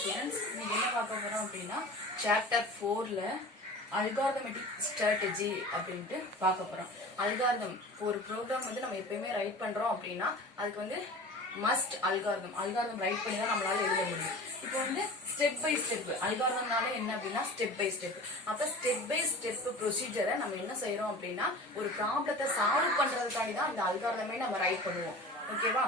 Students, நீங்க என்ன பார்க்க போறோம் அப்படின்னா சாப்டர் 4ல அல்காரிதமெட்டிக் ஸ்ட்ராட்டஜி அப்படின்ட்டு பார்க்க போறோம். அல்காரிதம் ஒரு ப்ரோக்ராம் வந்து நம்ம எப்பயுமே ரைட் பண்றோம் அப்படின்னா அதுக்கு வந்து மஸ்ட் அல்காரிதம் ரைட் பண்ணி தான் நம்மளால எழுத முடியும். இப்போ வந்து ஸ்டெப் பை ஸ்டெப் அல்காரிதம்னால என்ன அப்படின்னா ஸ்டெப் பை ஸ்டெப். அப்ப ஸ்டெப் பை ஸ்டெப் ப்ரொசீஜரை நம்ம என்ன செய்யறோம் அப்படின்னா ஒரு ப்ராப்ளத்தை சால்வ் பண்றதுக்காண்டி தான் இந்த அல்காரிதமே நம்ம ரைட் பண்ணுவோம். ஓகேவா?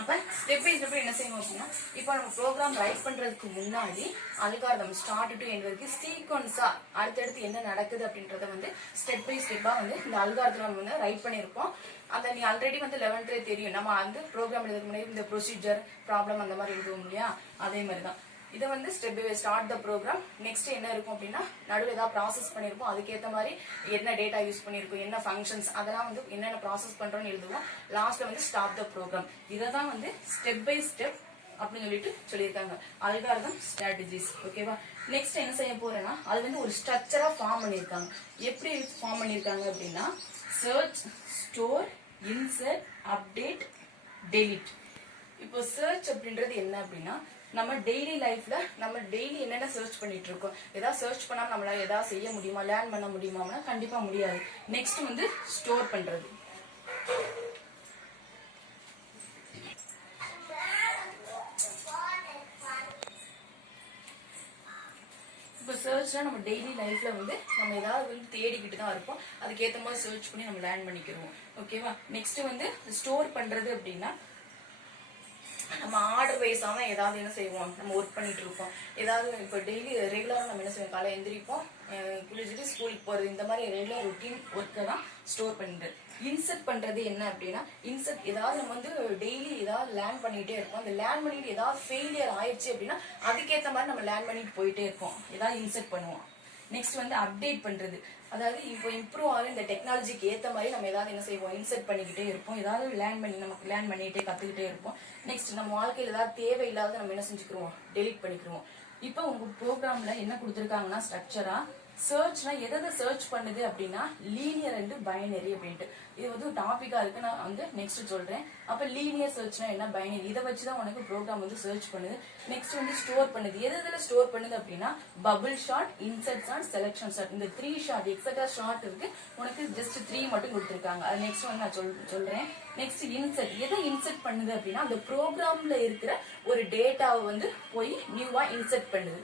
அப்ப ஸ்டெப் பை ஸ்டெப் என்ன செய்யணும் அப்படின்னா இப்போ நம்ம ப்ரோக்ராம் ரைட் பண்றதுக்கு முன்னாடி அல்காரிதம் ஸ்டார்ட் டு எண்ட் வரைக்கும் சீக்வன்ஸா அடுத்தடுத்து என்ன நடக்குது அப்படின்றத வந்து ஸ்டெப் பை ஸ்டெப்பா வந்து இந்த அல்காரிதம் வந்து ரைட் பண்ணிருப்போம். அந்த நீ ஆல்ரெடி வந்து 11th தெரியும், நம்ம வந்து ப்ரோக்ராம் எழுதுறதுக்கு முன்னாடி இந்த ப்ரொசீஜர் ப்ராப்ளம் அந்த மாதிரி எழுதுவோம் இல்லையா, அதே மாதிரி தான் இதை வந்து step by start the program. Next என்ன இருக்கும் அப்படின்னா நடுவில் ஏதாவது ப்ராசஸ் பண்ணிருப்போம், அதுக்கேற்ற மாதிரி என்ன டேட்டா யூஸ் பண்ணிருக்கோம், என்ன ஃபங்க்ஷன்ஸ், அதெல்லாம் வந்து என்னென்ன ப்ராசஸ் பண்றோம்னு எழுதுவோம். லாஸ்ட்ல வந்து ஸ்டாப் த ப்ரோக்ராம். இதை தான் வந்து ஸ்டெப் பை ஸ்டெப் அப்படின்னு சொல்லிட்டு சொல்லியிருக்காங்க அல்காரிதம் ஸ்ட்ராட்டஜிஸ். ஓகேவா? நெக்ஸ்ட் என்ன செய்ய போறேன்னா அது வந்து ஒரு ஸ்ட்ரக்சரா ஃபார்ம் பண்ணியிருக்காங்க. எப்படி ஃபார்ம் பண்ணியிருக்காங்க அப்படின்னா search, store, insert, update, delete. இப்போ சர்ச் அப்படின்றது என்ன அப்படின்னா நம்ம டெய்லி லைஃப்ல நம்ம டெய்லி என்னென்ன சர்ச் பண்ணிட்டு இருக்கோம், ஏதாவது சர்ச் பண்ணாம நம்மளால ஏதாவது செய்ய முடியுமா, லேர்ன் பண்ண முடியுமா? கண்டிப்பா முடியாது. நெக்ஸ்ட் வந்து ஸ்டோர் பண்றது. இப்போ சர்ச்னா நம்ம டெய்லி லைஃப்ல வந்து நம்ம ஏதாவது வந்து தேடிக்கிட்டு தான் இருப்போம், அதுக்கேற்ற மாதிரி சர்ச் பண்ணி நம்ம லேர்ன் பண்ணிக்கிறோம். ஓகேவா? நெக்ஸ்ட் வந்து ஸ்டோர் பண்றது அப்படின்னா நம்ம ஆர்டர் வைஸா தான் ஏதாவது என்ன செய்வோம், நம்ம ஒர்க் பண்ணிட்டு இருப்போம். ஏதாவது இப்போ டெய்லி ரெகுலரா நம்ம என்ன செய்வோம், காலை எந்திரிப்போம், குளிச்சுட்டு ஸ்கூலுக்கு போறது, இந்த மாதிரி ரெகுலர் ரொட்டீன் ஒர்க்கை தான் ஸ்டோர் பண்ணுறது. இன்சர்ட் பண்றது என்ன அப்படின்னா இன்சர்ட் ஏதாவது நம்ம வந்து டெய்லி ஏதாவது லேர்ன் பண்ணிட்டே இருப்போம், அந்த லேர்ன் பண்ணிட்டு ஏதாவது ஃபெயிலியர் ஆயிடுச்சு அப்படின்னா அதுக்கேற்ற மாதிரி நம்ம லேர்ன் பண்ணிட்டு போயிட்டே இருப்போம், ஏதாவது இன்சர்ட் பண்ணுவோம். நெக்ஸ்ட் வந்து அப்டேட் பண்றது, அதாவது இப்போ இம்ப்ரூவ் ஆகும் இந்த டெக்னாலஜிக்கு ஏற்ற மாதிரி நம்ம ஏதாவது என்ன செய்வோம், இன்சர்ட் பண்ணிக்கிட்டே இருப்போம், ஏதாவது நமக்கு லேர்ன் பண்ணிட்டே கத்துக்கிட்டே இருப்போம். நெக்ஸ்ட் நம்ம வாழ்க்கையில் ஏதாவது தேவையில்லாத நம்ம என்ன செஞ்சுக்கிறோம், டெலிட் பண்ணிக்கிறோம். இப்போ உங்க ப்ரோக்ராம்ல என்ன கொடுத்துருக்காங்கன்னா ஸ்ட்ரக்சரா சர்ச்னா எதை சர்ச் பண்ணுது அப்படின்னா லீனியர் அண்ட் பைனரி அப்படின்ட்டு. இது வந்து டாபிக்கா இருக்கு, நான் வந்து நெக்ஸ்ட் சொல்றேன். அப்ப லீனியர் சர்ச்னா என்ன, பைனரி, இதை வச்சுதான் உனக்கு ப்ரோக்ராம் வந்து சர்ச் பண்ணுது. நெக்ஸ்ட் வந்து ஸ்டோர் பண்ணுது. எதுல ஸ்டோர் பண்ணுது அப்படின்னா bubble short, insert short, selection short, இந்த 3 ஷார்ட் எக்ஸட்ரா ஷார்ட் இருக்கு, உனக்கு ஜஸ்ட் 3 மட்டும் கொடுத்துருக்காங்க. அது நெக்ஸ்ட் வந்து நான் சொல்றேன். நெக்ஸ்ட் இன்சர்ட், எதை இன்சர்ட் பண்ணுது அப்படின்னா அந்த ப்ரோக்ராம்ல இருக்கிற ஒரு டேட்டாவை வந்து போய் நியூவா இன்சர்ட் பண்ணுது.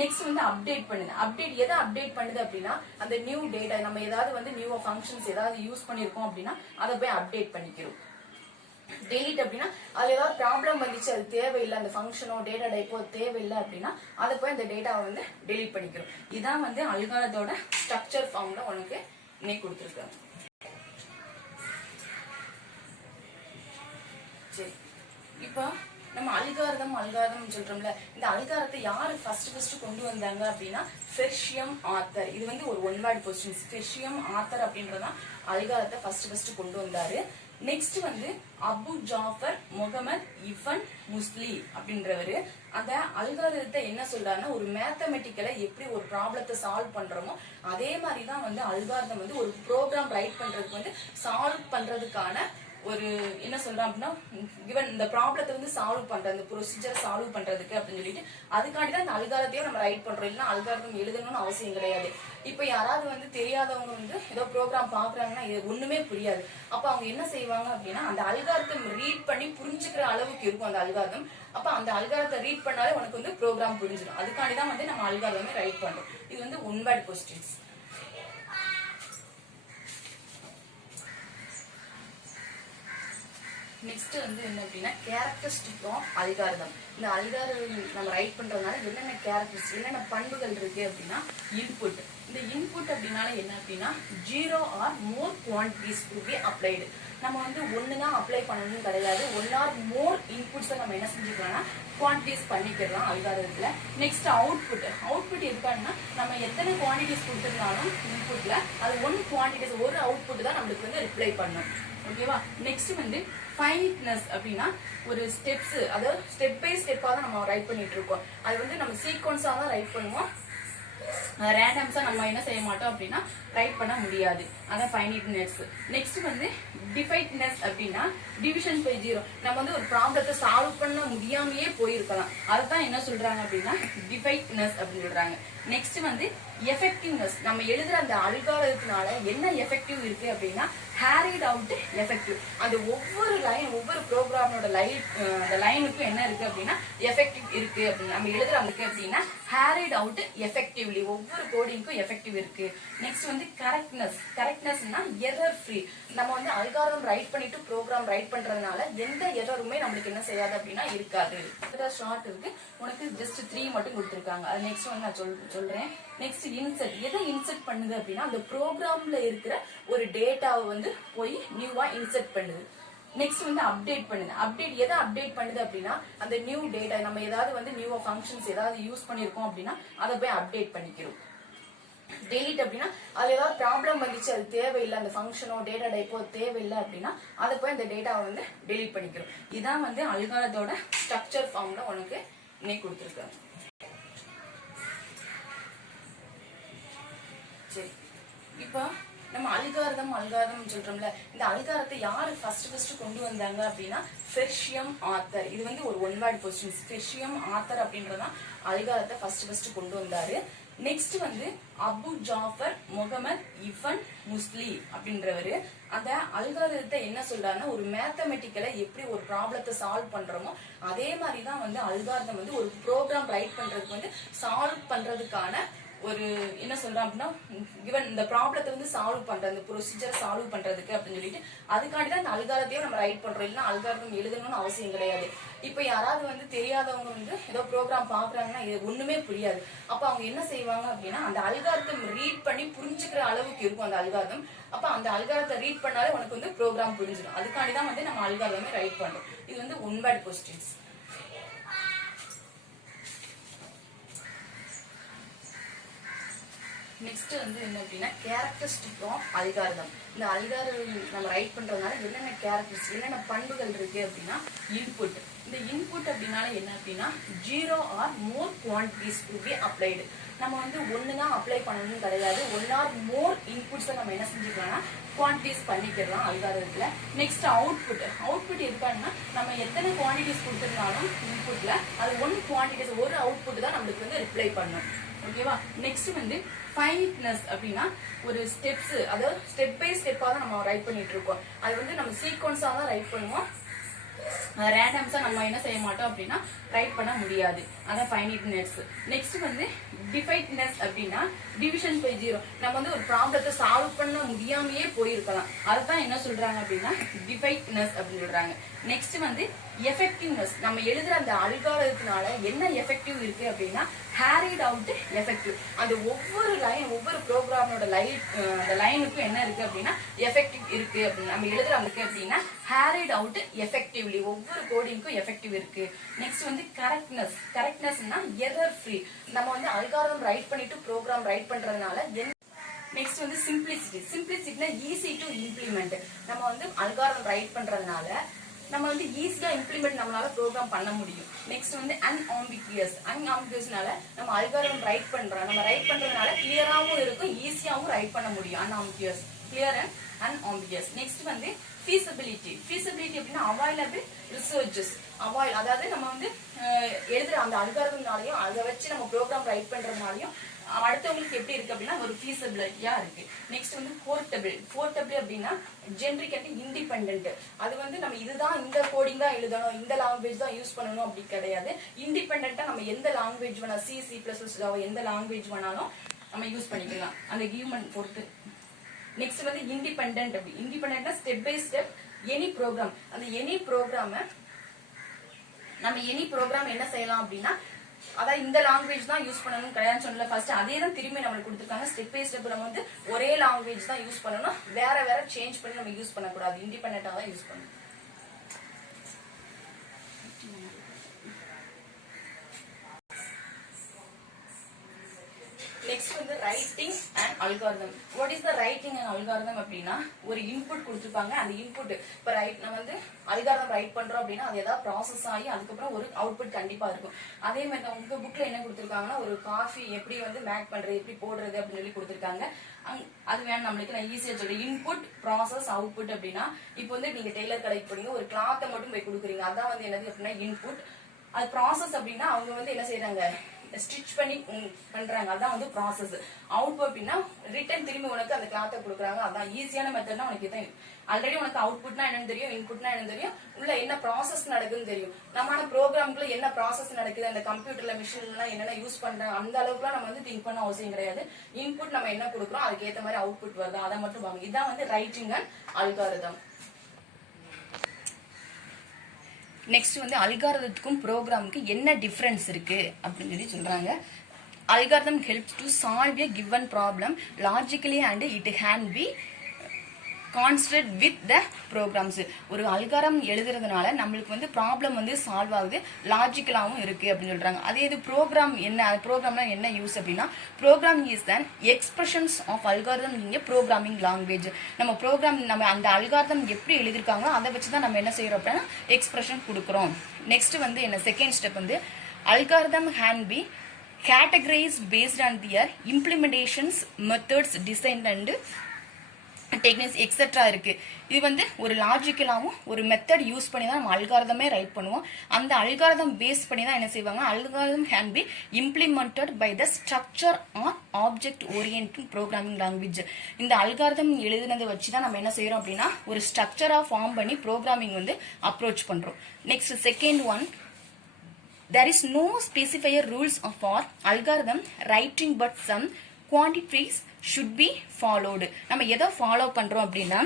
நெக்ஸ்ட் வந்து அப்டேட் பண்ணுது. அப்டேட் எதை அப்டேட் பண்ணுது அப்படின்னா அந்த நியூ டேட்டா நம்ம ஏதாவது வந்து நியூ ஃபங்க்ஷன்ஸ் ஏதாவது யூஸ் பண்ணிருக்கோம் அப்படின்னா அதை போய் அப்டேட் பண்ணிக்கிறோம். டெலிட் அப்படின்னா அதுல ஏதாவது ப்ராப்ளம் வந்துச்சு, அது தேவையில்லை, அந்த ஃபங்க்ஷனோ டேட்டா டைப்போ தேவையில்லை அப்படின்னா அதை போய் அந்த டேட்டாவை வந்து டெலிட் பண்ணிக்கிறோம். இதான் வந்து அல்காரிதத்தோட ஸ்ட்ரக்சர் ஃபார்ம்ல உனக்கு இன்னைக்கு கொடுத்துருக்காங்க. சரி, இப்போ நம்ம அல்காரிதம் சொல்றோம்ல, இந்த அல்காரிதத்தை யாரு ஃபர்ஸ்ட் கொண்டு வந்தாங்க அப்படின்னா ஃபெர்ஷியம் ஆத்தர். இது வந்து ஒரு ஒன் வேர்ட் கொஸ்டின்ஸ். ஃபெர்ஷியம் ஆத்தர் அப்படின்றதான் அல்காரிதத்தை ஃபர்ஸ்ட் கொண்டு வந்தாரு. நெக்ஸ்ட் வந்து அபு ஜாஃபர் முகமது இஃபன் முஸ்லி அப்படின்றவரு அந்த அல்காரிதத்தை என்ன சொல்றாருன்னா ஒரு மேத்தமெட்டிக்கலை எப்படி ஒரு ப்ராப்ளத்தை சால்வ் பண்றோமோ அதே மாதிரிதான் வந்து அல்காரிதம் வந்து ஒரு ப்ரோக்ராம் ரைட் பண்றதுக்கு வந்து சால்வ் பண்றதுக்கான ஒரு என்ன சொல்றோம் அப்படின்னா கிவன் இந்த ப்ராப்ளத்தை வந்து சால்வ் பண்றது, இந்த ப்ரொசீஜர் சால்வ் பண்றதுக்கு அப்படின்னு சொல்லிட்டு அதுக்காண்டி தான் இந்த அல்காரிதத்தையும் நம்ம ரைட் பண்றோம். இல்லைன்னா அல்காரிதம் எழுதணும்னு அவசியம் கிடையாது. இப்ப யாராவது வந்து தெரியாதவங்க வந்து ஏதோ ப்ரோக்ராம் பாக்குறாங்கன்னா இது ஒண்ணுமே புரியாது. அப்ப அவங்க என்ன செய்வாங்க அப்படின்னா அந்த அல்காரிதம் ரீட் பண்ணி புரிஞ்சுக்கிற அளவுக்கு இருக்கும் அந்த அல்காரிதம். அப்ப அந்த அல்காரிதத்தை ரீட் பண்ணாலே உனக்கு வந்து ப்ரோக்ராம் புரிஞ்சிடும். அதுக்காண்டி தான் வந்து நம்ம அல்காரிதமே ரைட் பண்றோம். இது வந்து ஒன் வேர்ட் கொஸ்டின்ஸ். நெக்ஸ்ட் வந்து என்ன அப்படின்னா கேரக்டரிஸ்டிக் ஆஃப் அல்காரிதம். இந்த அல்காரிதம் நம்ம ரைட் பண்றதுனால என்னென்ன கேரக்டரிஸ்டிக், என்னென்ன பண்புகள் இருக்கு அப்படின்னா இன்புட். இந்த இன்புட் அப்படின்னால என்ன அப்படின்னா 0 or more quantities to be applied. நம்ம வந்து ஒண்ணுதான் அப்ளை பண்ணணும்னு கிடையாது, 1 or more இன்புட்ஸை நம்ம என்ன செஞ்சுக்கலாம்னா குவான்டிட்டிஸ் பண்ணிக்கலாம் அல்காரிதத்துல. நெக்ஸ்ட் அவுட்புட் எதுக்காங்கன்னா நம்ம எத்தனை குவான்டிட்டிஸ் கொடுத்துருந்தாலும் இன்புட்ல அது 1 குவான்டிட்டிஸ் ஒரு அவுட்புட் தான் நம்மளுக்கு வந்து ரிப்ளை பண்ணும். ஓகேவா? நெக்ஸ்ட் வந்து ஃபைனிட்னஸ் அப்படின்னா ஒரு ஸ்டெப்ஸ், அதாவது ஸ்டெப் பை ஸ்டெப்பா தான் நம்ம ரைட் பண்ணிட்டு இருக்கோம். அது வந்து நம்ம சீக்வன்ஸா தான் ரைட் பண்ணுவோம். ரேண்டம்ஸா நம்ம என்ன செய்ய மாட்டோம் அப்படின்னா ரைட் பண்ண முடியாது. அதான் ஃபைனைட்னஸ். நெக்ஸ்ட் வந்து டிஃபைட்னஸ் அப்படின்னா டிவிஷன் பை ஜீரோ. நம்ம வந்து ஒரு ப்ராப்ளத்தை சால்வ் பண்ண முடியாமையே போயிருக்கலாம். அதுதான் என்ன சொல்றாங்க அப்படின்னா டிஃபைட்னஸ் அப்படின்னு சொல்றாங்க. நெக்ஸ்ட் வந்து எஃபெக்டிவ்னஸ். நம்ம எழுதுற அந்த அல்காரிதத்தினால என்ன எஃபெக்டிவ் இருக்கு அப்படின்னா கேரிட் அவுட் எஃபெக்டிவ். அந்த ஒவ்வொரு ப்ரோக்ராமோட அந்த லைனுக்கும் என்ன இருக்கு அப்படின்னா எஃபெக்டிவ் இருக்கு அப்படின்னு நம்ம எழுதுற அதுக்கு அப்படின்னா கேரிட் அவுட் எஃபெக்டிவ்லி. ஒவ்வொரு கோடிங்க்கும் எஃபெக்டிவ் இருக்கு. நெக்ஸ்ட் வந்து கரெக்ட்னஸ்னா எரர் ஃப்ரீ. நம்ம வந்து அல்காரிதம் ரைட் பண்ணிட்டு ப்ரோக்ராம் ரைட் பண்றதுனால எந்த எரருமே நம்மளுக்கு என்ன செய்யாது அப்படின்னா இருக்காது. ஷார்ட் இருக்கு, உனக்கு ஜஸ்ட் 3 மட்டும் கொடுத்துருக்காங்க. அது நெக்ஸ்ட் வந்து நான் சொல்றேன். Next insert. எதை இன்செர்ட் பண்ணுது அப்படின்னா அந்த ப்ரோக்ராம்ல இருக்கிற ஒரு டேட்டாவை வந்து போய் நியூவா இன்செர்ட் பண்ணுது. நெக்ஸ்ட் வந்து அப்டேட் பண்ணுது. எதை அப்டேட் பண்ணுது அப்படின்னா அந்த நியூ டேட்டா நம்ம ஏதாவது வந்து நியூ ஃபங்க்ஷன்ஸ் ஏதாவது யூஸ் பண்ணிருக்கோம் அப்படின்னா அதை போய் அப்டேட் பண்ணிக்கிறோம். டெலிட் அப்படின்னா அது ஏதாவது ப்ராப்ளம் வந்துச்சு, அது தேவையில்லை, அந்த ஃபங்க்ஷனோ டேட்டா டைப்போ தேவையில்லை அப்படின்னா அதை போய் அந்த டேட்டாவை வந்து டெலிட் பண்ணிக்கிறோம். இதான் வந்து அல்காரிதத்தோட ஸ்ட்ரக்சர் ஃபார்ம்ல உனக்கு இன்னைக்கு கொடுத்துருக்காங்க. சரி, இப்போ நம்ம அல்காரிதம் சொல்றோம்ல, இந்த அல்காரிதத்தை யாரு ஃபர்ஸ்ட் கொண்டு வந்தாங்க அப்படின்னா ஃபெர்ஷியம் ஆத்தர். இது வந்து ஒரு ஒன் வேர்ட் கொஸ்டின். ஃபெர்ஷியம் ஆத்தர் அப்படின்றதான் அல்காரிதத்தை ஃபர்ஸ்ட் கொண்டு வந்தாரு. நெக்ஸ்ட் வந்து அபு ஜாஃபர் முகமது இப்ன் முஸ்லி அப்படின்றவரு அந்த அல்காரிதத்தை என்ன சொல்றாருன்னா ஒரு மேத்தமெட்டிக்கலை எப்படி ஒரு ப்ராப்ளத்தை சால்வ் பண்றோமோ அதே மாதிரிதான் வந்து அல்காரிதம் வந்து ஒரு ப்ரோக்ராம் ரைட் பண்றதுக்கு வந்து சால்வ் பண்றதுக்கான ஒரு என்ன சொல்றோம் அப்படின்னா கிவன் இந்த ப்ராப்ளத்தை வந்து சால்வ் பண்ற அந்த ப்ரொசீஜரை சால்வ் பண்றதுக்கு அப்படின்னு சொல்லிட்டு அதுக்காண்டி தான் இந்த அல்காரிதத்தையும் நம்ம ரைட் பண்றோம். இல்லைன்னா அல்காரிதம் எழுதணும்னு அவசியம் கிடையாது. இப்ப யாராவது வந்து தெரியாதவங்க வந்து ஏதோ ப்ரோக்ராம் பாக்குறாங்கன்னா இது ஒண்ணுமே புரியாது. அப்ப அவங்க என்ன செய்வாங்க அப்படின்னா அந்த அல்காரிதம் ரீட் பண்ணி புரிஞ்சுக்கிற அளவுக்கு இருக்கும் அந்த அல்காரிதம். அப்ப அந்த அல்காரிதத்தை ரீட் பண்ணாலே உனக்கு வந்து ப்ரோக்ராம் புரிஞ்சிடும். அதுக்காண்டி தான் வந்து நம்ம அல்காரிதமே ரைட் பண்றோம். இது வந்து ஒன் வேர்ட் கொஸ்டின்ஸ். நெக்ஸ்ட் வந்து என்ன அப்படின்னா கேரக்டரிஸ்டிக் ஆஃப் அல்காரிதம். இந்த அல்காரிதம் நம்ம ரைட் பண்றதுனால என்னென்ன கேரக்டரிஸ்டிக் என்னென்ன பண்புகள் இருக்கு அப்படின்னா இன்புட். இந்த இன்புட் அப்படின்னால என்ன அப்படின்னா 0 or more quantities to be applied. நம்ம வந்து ஒண்ணுதான் அப்ளை பண்ணணும்னு கிடையாது. 1 or more inputs நம்ம என்ன செஞ்சுக்கலாம்னா குவான்டிட்டிஸ் பண்ணிக்கலாம் அல்காரிதத்துல. நெக்ஸ்ட் அவுட்புட் இருக்காங்கன்னா நம்ம எத்தனை குவான்டிட்டிஸ் கொடுத்திருந்தாலும் இன்புட்ல அது குவான்டிட்டிஸ் ஒரு அவுட்புட் தான் நம்மளுக்கு வந்து ரிப்ளை பண்ணும். ஓகேவா? நெக்ஸ்ட் வந்து ஃபைனைட்னஸ் அப்படின்னா ஒரு ஸ்டெப்ஸ், அதாவது ஸ்டெப் பை ஸ்டெப்பா தான் நம்ம ரைட் பண்ணிட்டு இருக்கோம். அது வந்து நம்ம சீக்வன்ஸா தான் ரைட் பண்ணுவோம். ரேண்டம்ஸா நம்ம என்ன செய்ய மாட்டோம் அப்படின்னா ரைட் பண்ண முடியாது. அதான் ஃபைனைட்னஸ். நெக்ஸ்ட் வந்து டிஃபைட்னஸ் அப்படின்னா டிவிஷன் பை ஜீரோ. நம்ம வந்து ஒரு ப்ராப்ளத்தை சால்வ் பண்ண முடியாமையே போயிருக்கலாம். அதுதான் என்ன சொல்றாங்க அப்படின்னா டிஃபைட்னஸ் அப்படின்னு சொல்றாங்க. நெக்ஸ்ட் வந்து எஃபெக்டிவ்னஸ். நம்ம எழுதுற அந்த அல்காரிதத்தினால என்ன எஃபெக்டிவ் இருக்கு அப்படின்னா கேரிட் அவுட் எஃபெக்டிவ். அந்த ஒவ்வொரு ப்ரோக்ராமோட அந்த லைனுக்கும் என்ன இருக்கு அப்படின்னா எஃபெக்டிவ் இருக்கு அப்படின்னு நம்ம எழுதுற அதுக்கு அப்படின்னா கேரிட் அவுட் எஃபெக்டிவ்லி. ஒவ்வொரு கோடிங்க்கும் எஃபெக்டிவ் இருக்கு. நெக்ஸ்ட் வந்து கரெக்ட்னஸ்னா எரர் ஃப்ரீ. நம்ம வந்து அல்காரிதம் ரைட் பண்ணிட்டு ப்ரோக்ராம் ரைட் பண்றதுனால நெக்ஸ்ட் வந்து சிம்பிளிசிட்டினா ஈஸி டு இம்ப்ளிமெண்ட். நம்ம வந்து அல்காரிதம் ரைட் பண்றதுனால நம்ம வந்து ஈஸியா இம்ப்ளிமெண்ட் நம்மளால ப்ரோக்ராம் பண்ண முடியும். நெக்ஸ்ட் வந்து அன்ஆம்பிகியஸ்னால நம்ம அல்காரிதம் ரைட் பண்றதுனால கிளியராவும் இருக்கும், ஈஸியாவும் ரைட் பண்ண முடியும். Clear and unambiguous. நெக்ஸ்ட் வந்து feasibility அப்படின்னா அவைலபிள் ரிசோர்சஸ். அதாவது நம்ம வந்து எழுதுற அந்த அல்காரிதம்னாலையும் அதை வச்சு நம்ம ப்ரோக்ராம் ரைட் பண்றதுனாலையும் அடுத்தவங்களுக்கு எப்படி இருக்கு அப்படின்னா ஒரு ஃபீஸபிலிட்டியா இருக்கு. நெக்ஸ்ட் வந்து போர்ட்டபிள் அப்படின்னா ஜென்ரிக் அண்ட் இண்டிபெண்டன்ட். அது வந்து நம்ம இதுதான் இந்த கோடிங் தான் எழுதணும், இந்த லாங்குவேஜ் தான் யூஸ் பண்ணணும் அப்படி கிடையாது. இண்டிபெண்டா நம்ம எந்த லாங்குவேஜ் வேணா C++ ஜாவா எந்த லாங்குவேஜ் வேணாலும் நம்ம யூஸ் பண்ணிக்கலாம் அந்த ஹியூமன் பொறுத்து. நெக்ஸ்ட் வந்து இண்டிபெண்டன்ட்னா step by step any program. அந்த எனி ப்ரோக்ராம் என்ன செய்யலாம் அப்படின்னா அதாவது இந்த லாங்குவேஜ் தான் யூஸ் பண்ணணும் கிடையாது சொல்லல. ஃபர்ஸ்ட் அதே தான் திரும்பி நம்மளுக்கு கொடுத்துருக்காங்க. ஸ்டெப் பை ஸ்டெப் நம்ம வந்து ஒரே லாங்குவேஜ் தான் யூஸ் பண்ணணும், வேற சேஞ்ச் பண்ணி நம்ம யூஸ் பண்ணக்கூடாது. இண்டிபெண்டா தான் யூஸ் பண்ணணும். நெக்ஸ்ட் வந்து writing and algorithm. What is the writing and algorithm அப்படின்னா ஒரு இன்புட் கொடுத்துருப்பாங்க. அந்த இன்புட் இப்போ நம்ம வந்து அல்காரிதம் ரைட் பண்றோம் அப்படின்னா அது ஏதாவது ப்ராசஸ் ஆகி அதுக்கப்புறம் ஒரு அவுட்புட் கண்டிப்பா இருக்கும். அதே மாதிரி தான் உங்க புக்ல என்ன கொடுத்துருக்காங்கன்னா ஒரு காஃபி எப்படி வந்து மேக் பண்றது எப்படி போடுறது அப்படின்னு சொல்லி கொடுத்துருக்காங்க. அது வேணும் நம்மளுக்கு. நான் ஈஸியா சொல்றேன். இன்புட் ப்ராசஸ் அவுட்புட் அப்படின்னா இப்போ வந்து நீங்க டெய்லர் கடைக்கு போறீங்க, ஒரு கிளாத்தை மட்டும் போய் கொடுக்குறீங்க, அதான் வந்து என்னது அப்படின்னா இன்புட். அது ப்ராசஸ் அப்படின்னா அவங்க வந்து என்ன செய்யறாங்க, ஸ்டிச் பண்ணி பண்றாங்க, அதான் வந்து ப்ராசஸ். அவுட்புட் அப்படின்னா ரிட்டன் திரும்பி உனக்கு அந்த கிளாத்தை கொடுக்குறாங்க, அதான் ஈஸியான மெத்தட்னா உனக்கு இதான். ஆல்ரெடி உனக்கு அவுட்புட்னா என்னன்னு தெரியும், இன்புட்னா என்னன்னு தெரியும், உள்ள என்ன ப்ராசஸ் நடக்குதுன்னு தெரியும். நம்ம ப்ரோக்ராம்குள்ள என்ன ப்ராசஸ் நடக்குது, அந்த கம்ப்யூட்டர்ல மிஷின்ல என்னென்ன யூஸ் பண்றாங்க அந்த அளவுக்குலாம் நம்ம வந்து திங்க் பண்ண அவசியம் கிடையாது. இன்புட் நம்ம என்ன கொடுக்குறோம் அதுக்கு ஏற்ற மாதிரி அவுட்புட் வருது, அதை மட்டும் வாங்க. இதான் வந்து ரைட்டிங் அண்ட் அல்காரிதம். நெக்ஸ்ட் வந்து அல்காரிதத்துக்கும் ப்ரோக்ராமுக்கு என்ன டிஃபரன்ஸ் இருக்கு அப்படின்னு சொல்லி சொல்றாங்க. Algorithm helps to solve a given problem logically and it can be constant with the programs. ஒரு அல்காரம் எழுதுறதுனால நம்மளுக்கு வந்து ப்ராப்ளம் வந்து சால்வ் ஆகுது, லாஜிக்கலாகவும் இருக்கு அப்படின்னு சொல்றாங்க. அதே இது ப்ரோக்ராம் என்ன, ப்ரோக்ராம்னா என்ன யூஸ் அப்படின்னா program is then expressions of algorithm in a programming language. நம்ம ப்ரோக்ராம் நம்ம அந்த அல்காரிதம் எப்படி எழுதிருக்காங்களோ அதை வச்சு தான் நம்ம என்ன செய்யறோம் அப்படின்னா எக்ஸ்பிரஷன் கொடுக்குறோம். நெக்ஸ்ட் வந்து என்ன செகண்ட் ஸ்டெப் வந்து algorithm can B categorized based on their implementations, methods, design and techniques etcetera இருக்கு. இது வந்து ஒரு லாஜிக்கலாகவும் ஒரு மெத்தட் யூஸ் பண்ணி தான் நம்ம அல்காரிதமே ரைட் பண்ணுவோம். அந்த அல்காரிதம் பேஸ் பண்ணி தான் என்ன செய்வாங்க, algorithm can be implemented by the structure or object oriented programming language. இந்த அல்காரிதம் எழுதுனதை வச்சு தான் நம்ம என்ன செய்யறோம் அப்படின்னா ஒரு ஸ்ட்ரக்சரா ஃபார்ம் பண்ணி ப்ரோக்ராமிங் வந்து அப்ரோச் பண்றோம். Next second one, there is no specifier rules for algorithm writing but some quantities should be followed. நம்ம எதை ஃபாலோ பண்றோம் அப்படின்னா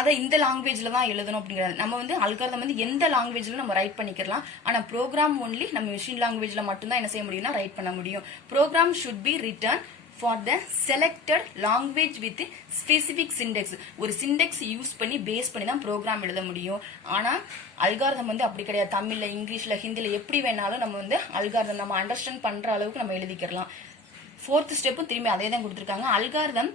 அதை இந்த லாங்குவேஜ்ல தான் எழுதணும் அப்படிங்கிறது. நம்ம வந்து அல்காரிதம் வந்து எந்த லாங்குவேஜ்ல நம்ம ரைட் பண்ணிக்கலாம், ஆனா ப்ரோக்ராம் ஒன்லி நம்ம மிஷின் லாங்குவேஜ்ல மட்டும்தான் என்ன செய்ய முடியும்னா ரைட் பண்ண முடியும். Program should be written for the selected language with specific syntax. ஒரு syntax யூஸ் பண்ணி பேஸ் பண்ணி தான் ப்ரோக்ராம் எழுத முடியும். ஆனா அல்காரிதம் வந்து அப்படி கிடையாது. தமிழ்ல, இங்கிலீஷ்ல, ஹிந்தில எப்படி வேணாலும் நம்ம வந்து அல்காரிதம் நம்ம அண்டர்ஸ்டாண்ட் பண்ற அளவுக்கு நம்ம எழுதிக்கலாம். ஃபோர்த் ஸ்டெப்பும் திரும்பி அதே தான் கொடுத்துருக்காங்க. Algorithm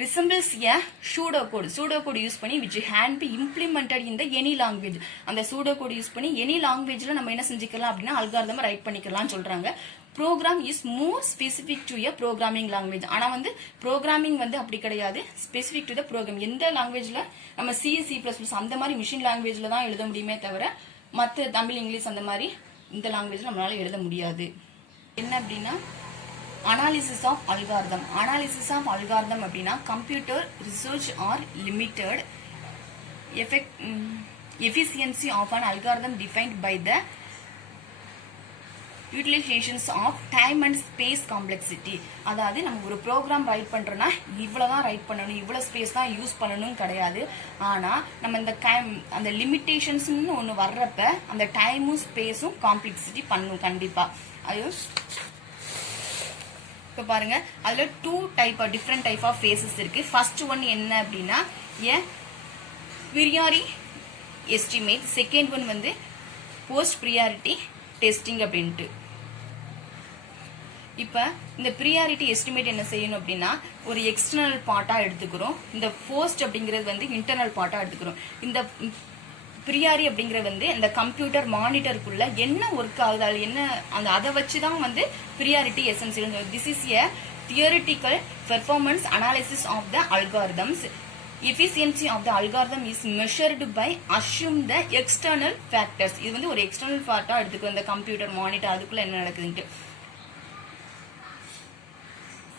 resembles a pseudocode. Pseudocode use பண்ணி which can be implemented in the any language. அந்த pseudocode யூஸ் பண்ணி எனி லாங்குவேஜ்ல நம்ம என்ன செஞ்சுக்கலாம் அப்படின்னா அல்காரிதம் ரைட் பண்ணிக்கலாம்னு சொல்றாங்க. Program is more specific to a programming language. ஆனா வந்து ப்ரோக்ராமிங் வந்து அப்படி கிடையாது, ஸ்பெசிபிக் டு த ப்ரோக்ராம். எந்த லாங்குவேஜ்ல நம்ம சி, C++ அந்த மாதிரி மிஷின் லாங்குவேஜ்ல தான் எழுத முடியுமே தவிர மற்ற தமிழ், இங்கிலீஷ் அந்த மாதிரி இந்த லாங்குவேஜ்ல நம்மளால எழுத முடியாது. என்ன அப்படின்னா analysis of algorithm. Analysis of algorithm அப்படின்னா computer research are limited efficiency of an algorithm defined by the utilisations of time and space complexity. அதாவது நம்ம ஒரு ப்ரோக்ராம் ரைட் பண்றோம்னா இவ்வளவுதான் ரைட் பண்ணணும், இவ்வளவு ஸ்பேஸ் தான் யூஸ் பண்ணணும் கிடையாது. ஆனா நம்ம இந்த அந்த லிமிட்டேஷன்ஸ்னு ஒன்று வர்றப்ப அந்த டைமும் ஸ்பேஸும் காம்ப்ளெக்சிட்டி பண்ணும் கண்டிப்பா. அது இப்போ பாருங்க, அதுல டிஃப்ரெண்ட் டைப் ஆஃப் ஃபேஸஸ் இருக்கு. ஃபர்ஸ்ட் ஒன் என்ன அப்படின்னா ப்ரியாரி எஸ்டிமேட். செகண்ட் ஒன் வந்து போஸ்ட் ப்ரியாரிட்டி டெஸ்டிங் அப்படின்ட்டு. இப்ப இந்த ப்ரியாரிட்டி எஸ்டிமேட் என்ன செய்யணும் அப்படின்னா ஒரு எக்ஸ்டர்னல் பார்ட்டா எடுத்துக்கிறோம், இந்த போஸ்ட் அப்படிங்கிறது வந்து இன்டர்னல் பார்ட்டா எடுத்துக்கிறோம். இந்த ப்ரியாரி அப்படிங்கிறது வந்து இந்த கம்ப்யூட்டர் மானிட்டருக்குள்ள என்ன ஒர்க் ஆகுது, அது என்ன அந்த அதை வச்சுதான் வந்து priority essential. This is a theoretical performance analysis of the algorithms. efficiency of the algorithm is measured by assume the external factors. இது வந்து ஒரு எக்ஸ்டர்னல் பார்ட்டா எடுத்துக்கிறோம் இந்த கம்ப்யூட்டர் மானிட்டர், அதுக்குள்ள என்ன நடக்குதுன்ட்டு.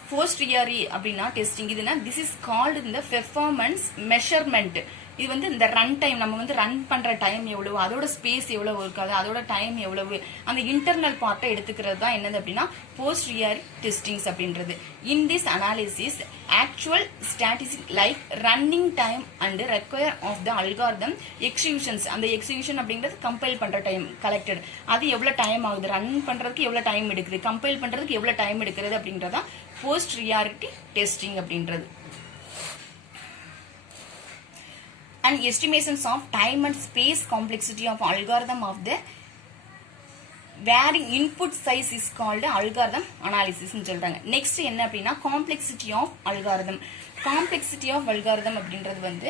போஸ்ட் ப்ரியாரி அப்படின்னா டெஸ்டிங். இதுனா திஸ் இஸ் கால்டு இந்த பெர்ஃபார்மன்ஸ் மெஷர்மெண்ட். இது வந்து இந்த ரன் டைம், நம்ம வந்து ரன் பண்ற டைம் எவ்வளவு, அதோட ஸ்பேஸ் எவ்வளவு இருக்காது, அதோட டைம் எவ்வளவு, அந்த இன்டர்னல் பார்ட்டை எடுத்துக்கிறது தான் என்னது அப்படின்னா போஸ்ட் ப்ரியாரி டெஸ்டிங்ஸ் அப்படின்றது. In this analysis actual statistic like running time and require of the algorithm executions. அந்த எக்ஸிகியூஷன் அப்படிங்கிறது கம்பைல் பண்ற டைம் கலெக்டட், அது எவ்வளவு டைம் ஆகுது, ரன் பண்றதுக்கு எவ்வளவு டைம் எடுக்குது, கம்பைல் பண்றதுக்கு எவ்வளவு டைம் எடுக்கிறது அப்படின்றதான் போஸ்ட் ப்ரியாரிட்டி டெஸ்டிங் அப்படின்றது. And estimations of time and space complexity of algorithm of the varying input size is called algorithm analysis சொல்றாங்க. நெக்ஸ்ட் என்ன அப்படின்னா complexity of algorithm. Complexity of algorithm அப்படின்றது வந்து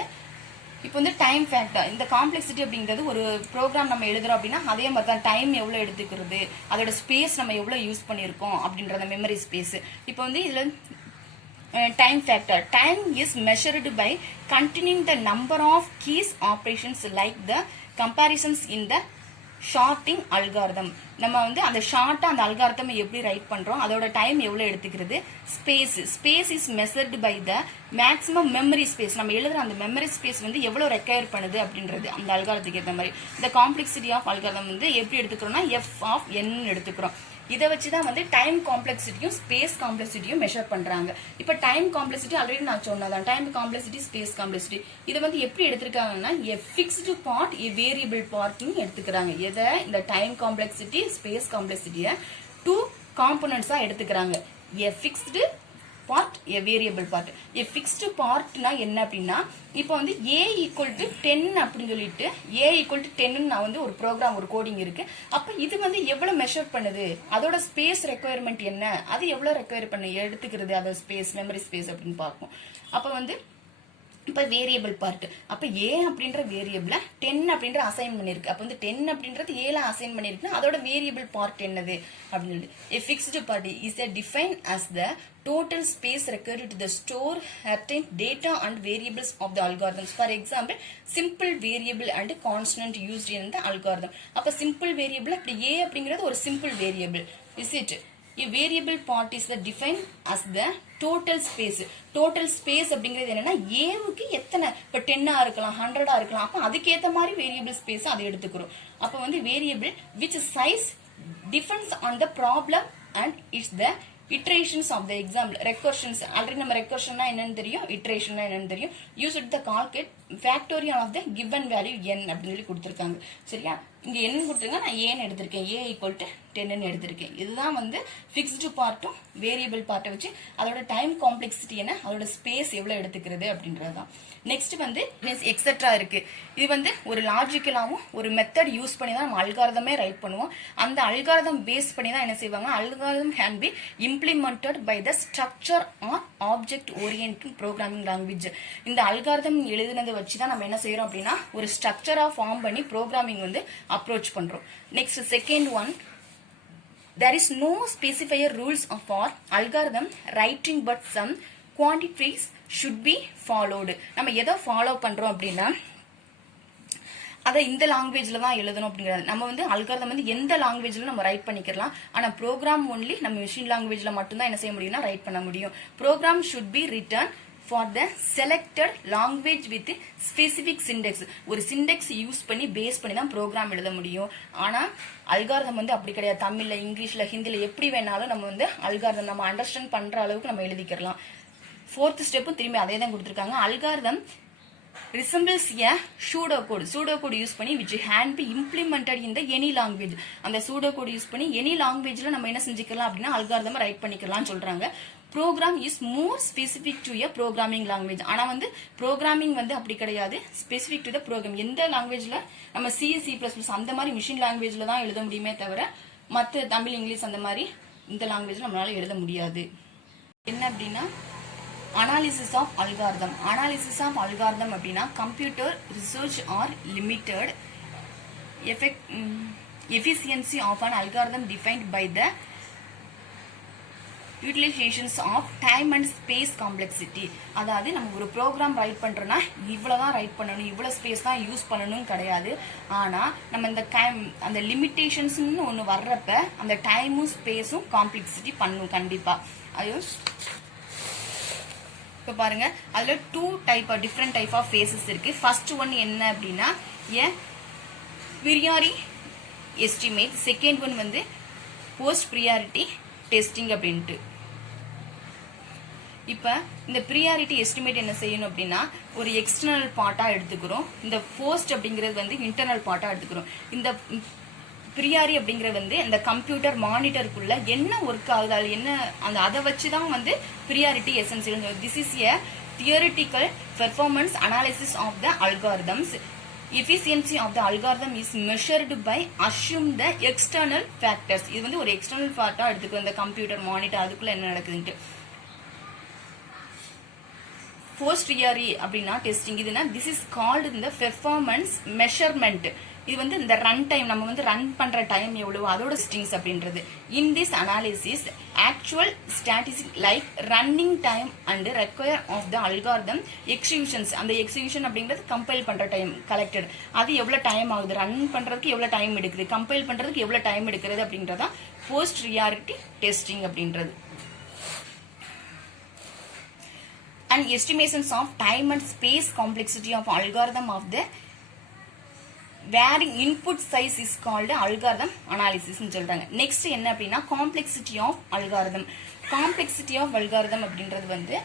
இப்போ வந்து டைம் ஃபேக்டர். இந்த காம்ப்ளெக்சிட்டி அப்படிங்கிறது ஒரு ப்ரோக்ராம் நம்ம எழுதுறோம் அப்படின்னா அதே மாதிரி தான் டைம் எவ்வளோ எடுத்துக்கிறது, அதோட ஸ்பேஸ் நம்ம எவ்வளோ யூஸ் பண்ணியிருக்கோம் அப்படின்றத மெமரி ஸ்பேஸ். இப்போ வந்து இதில் time factor. Time is measured by continuing the number of keys operations like the comparisons in the sorting algorithm. நம்ம வந்து அந்த ஷார்ட்டா அந்த அல்காரிதம் எப்படி ரைட் பண்றோம், அதோட டைம் எவ்வளவு எடுத்துக்கிறது. Space is measured by the maximum memory space. நம்ம எழுதுற அந்த மெமரி ஸ்பேஸ் வந்து எவ்வளவு ரெக்வயர் பண்ணுது அப்படின்றது அந்த அல்காரத்துக்கு ஏற்ற மாதிரி. இந்த காம்ப்ளெக்சிட்டி ஆஃப் அல்காரிதம் வந்து எப்படி எடுத்துக்கிறோம்னா எஃப் ஆஃப் என் எடுத்துக்கிறோம். இதை வச்சுதான் வந்து டைம் காம்ப்ளெக்சிட்டியும் ஸ்பேஸ் காம்ப்ளெக்சிட்டியும் மெஷர் பண்றாங்க. இப்ப டைம் காம்ப்ளெக்சிட்டி ஆல்ரெடி நான் சொன்னதான், டைம் காம்ப்ளெக்சிட்டி ஸ்பேஸ் காம்ப்ளெக்சிட்டி. இதை வந்து எப்படி எடுத்திருக்காங்கன்னா a fixed part a variable பார்ட்னு எடுத்துக்கிறாங்க. எதை இந்த டைம் காம்ப்ளெக்சிட்டி ஸ்பேஸ் காம்ப்ளெக்சிட்டியை 2 காம்போனன்ட்ஸா எடுத்துக்கிறாங்க. A fixed part a variable part. A fixed பார்ட்னா என்ன அப்படின்னா இப்போ வந்து a ஈக்குவல் டு 10 அப்படின்னு சொல்லிட்டு a ஈக்குவல் டு 10 நான் வந்து ஒரு ப்ரோக்ராம் ஒரு கோடிங் இருக்கு. அப்ப இது வந்து எவ்வளவு மெஷர் பண்ணுது, அதோட ஸ்பேஸ் ரெக்குயர்மெண்ட் என்ன, அது எவ்வளவு ரெக்குயர் பண்ண எடுத்துக்கிறது, அதோட ஸ்பேஸ் மெமரி ஸ்பேஸ் அப்படின்னு பார்ப்போம். அப்ப வந்து இப்ப வேரியபிள் பார்ட். அப்ப a அப்படின்ற வேரியபிள 10 அப்படின்ற அசைன் பண்ணிருக்கு. அப்ப வந்து 10 அப்படின்றது a ல அசைன் பண்ணிருக்கு. அதோட வேரியபிள் பார்ட் என்னது அப்படின்னு சொல்லி a fixed part is defined as the total space required to the store certain data and variables of the algorithms. For example, simple variable and constant used in the algorithm. அப்ப simple variable அப்படி a அப்படிங்கிறது ஒரு simple variable. Is it? A variable part is the defined as the total space. Total space அப்படிங்கிறது என்னன்னா ஏவுக்கு எத்தனை, இப்போ 10 இருக்கலாம் 100 இருக்கலாம். அப்ப அதுக்கேற்ற மாதிரி வேரியபிள் ஸ்பேஸ் அதை எடுத்துக்கிறோம். அப்ப வந்து variable which size depends on the problem and it's the iterations of the example. Recursions already நம்ம recursionனா என்னன்னு தெரியும், iterationனா என்னன்னு தெரியும். Use it the calculate factorial of the given value n அப்படின்னு சொல்லி கொடுத்துருக்காங்க. சரியா, இங்க n கொடுத்துருங்க, நான் ஏன்னு எடுத்திருக்கேன். a ஈக்குவல் டு 10 எடுத்திருக்கேன். இதுதான் வந்து ஃபிக்ஸ்டு பார்ட்டும் வேரியபிள் பார்ட்டை வச்சு அதோட டைம் காம்ப்ளெக்சிட்டி என்ன, அதோட ஸ்பேஸ் எவ்வளவு எடுத்துக்கிறது அப்படின்றதுதான். நெக்ஸ்ட் வந்து எக்ஸெட்ரா இருக்கு. இது வந்து ஒரு லாஜிக்கலாவும் ஒரு மெத்தட் யூஸ் பண்ணி தான் நம்ம அல்காரிதமே ரைட் பண்ணுவோம். அந்த அல்காரிதம் பேஸ் பண்ணி தான் என்ன செய்வாங்க, algorithm can be implemented by the structure or object oriented programming language. இந்த அல்காரிதம் எழுதுனதை வச்சு தான் நம்ம என்ன செய்யறோம் அப்படின்னா ஒரு ஸ்ட்ரக்சரா ஃபார்ம் பண்ணி ப்ரோக்ராமிங் வந்து அப்ரோச் பண்றோம். Next second one, there is no specifier rules for algorithm writing but some quantities should be followed. நம்ம எதை ஃபாலோ பண்றோம் அப்படின்னா அதை இந்த லாங்குவேஜ்ல தான் எழுதணும் அப்படிங்கிறது. நம்ம வந்து அல்காரிதம் வந்து எந்த லாங்குவேஜ்ல நம்ம ரைட் பண்ணிக்கலாம். ஆனா ப்ரோக்ராம் ஒன்லி நம்ம மிஷின் லாங்குவேஜ்ல மட்டும் தான் என்ன செய்ய முடியும்னா ரைட் பண்ண முடியும். Program should be written for the selected language with specific syntax. ஒரு syntax யூஸ் பண்ணி பேஸ் பண்ணி தான் ப்ரோக்ராம் எழுத முடியும். ஆனா அல்காரிதம் வந்து அப்படி கிடையாது. தமிழ்ல இங்கிலீஷ்ல ஹிந்தில எப்படி வேணாலும் நம்ம வந்து அல்காரிதம் நம்ம அண்டர்ஸ்டாண்ட் பண்ற அளவுக்கு நம்ம எழுதிக்கலாம். 4th ஸ்டெப்பும் திரும்பி அதே தான் கொடுத்துருக்காங்க. Algorithm resembles a pseudocode. Pseudocode use பண்ணி which can be implemented in the any language. அந்த pseudocode யூஸ் பண்ணி any languageல நம்ம என்ன செஞ்சுக்கலாம் அப்படின்னா அல்காரிதம் ரைட் பண்ணிக்கலாம்னு சொல்றாங்க. Program is more specific to a programming language. ஆனா வந்து ப்ரோக்ராமிங் வந்து அப்படி கிடையாது, ஸ்பெசிபிக் டு த ப்ரோக்ராம். எந்த லாங்குவேஜ்ல நம்ம C++ அந்த மாதிரி மிஷின் லாங்குவேஜ்ல தான் எழுத முடியுமே தவிர மற்ற தமிழ் இங்கிலீஷ் அந்த மாதிரி இந்த லாங்குவேஜ்ல நம்மளால எழுத முடியாது. என்ன அப்படின்னா analysis of algorithm. Analysis of algorithm அப்படின்னா computer research are limited efficiency of an algorithm defined by the utilisations of time and space complexity. அதாவது நம்ம ஒரு ப்ரோக்ராம் ரைட் பண்றோம்னா இவ்வளவுதான் ரைட் பண்ணணும், இவ்வளவு ஸ்பேஸ் தான் யூஸ் பண்ணணும் கிடையாது. ஆனா நம்ம இந்த அந்த லிமிட்டேஷன்ஸ் ஒன்று வர்றப்ப அந்த டைமும் ஸ்பேஸும் காம்ப்ளெக்சிட்டி பண்ணும் கண்டிப்பா. அது இப்போ பாருங்க, அதுல 2 type of different type of phases இருக்கு. ஃபர்ஸ்ட் ஒன் என்ன அப்படின்னா a priori estimate. Second one வந்து போஸ்ட் ப்ரியாரிட்டி டெஸ்டிங் அப்படின்ட்டு. இப்ப இந்த ப்ரியாரிட்டி எஸ்டிமேட் என்ன செய்யணும் அப்படின்னா ஒரு எக்ஸ்டர்னல் பார்ட்டா எடுத்துக்கிறோம். இந்த போஸ்ட் அப்படிங்கிறது வந்து இன்டர்னல் பார்ட்டா எடுத்துக்கிறோம். இந்த ப்ரியாரி அப்படிங்கிறது வந்து இந்த கம்ப்யூட்டர் மானிட்டருக்குள்ள என்ன ஒர்க் ஆகுது, அது என்ன அந்த அதை வச்சுதான் வந்து priority essential. This is a theoretical performance analysis of the algorithms. efficiency of the algorithm is measured by assume the external factors. இது வந்து ஒரு external factor எடுத்துக்கிறோம், இந்த கம்ப்யூட்டர் மானிட்டர் அதுக்குள்ள என்ன நடக்குதுன்ட்டு. போஸ்ட் தியரி அப்படின்னா டெஸ்டிங், இதுனா திஸ் இஸ் கால்டு இந்த பெர்ஃபார்மன்ஸ் மெஷர்மெண்ட். இது வந்து இந்த ரன் டைம், நம்ம வந்து ரன் பண்ற டைம் எவ்வளவு அதோட ஸ்டிங்ஸ் அப்படின்றது. In this analysis actual statistic like running time and require of the algorithm executions, அந்த எக்ஸிகியூஷன் அப்படிங்கிறது கம்பைல் பண்ற டைம் கலெக்டட், அது எவ்வளவு டைம் ஆகுது, ரன் பண்றதுக்கு எவ்வளவு டைம் எடுக்குது, கம்பைல் பண்றதுக்கு எவ்வளவு டைம் எடுக்கிறது அப்படின்றதா போஸ்ட் ரியாலிட்டி டெஸ்டிங் அப்படின்றது. And estimations of time and space complexity of algorithm of the varying input size is called algorithm analysis ன்னு சொல்றாங்க. நெக்ஸ்ட் என்ன அப்படின்னா complexity of algorithm. Complexity of algorithm அப்படின்றது வந்து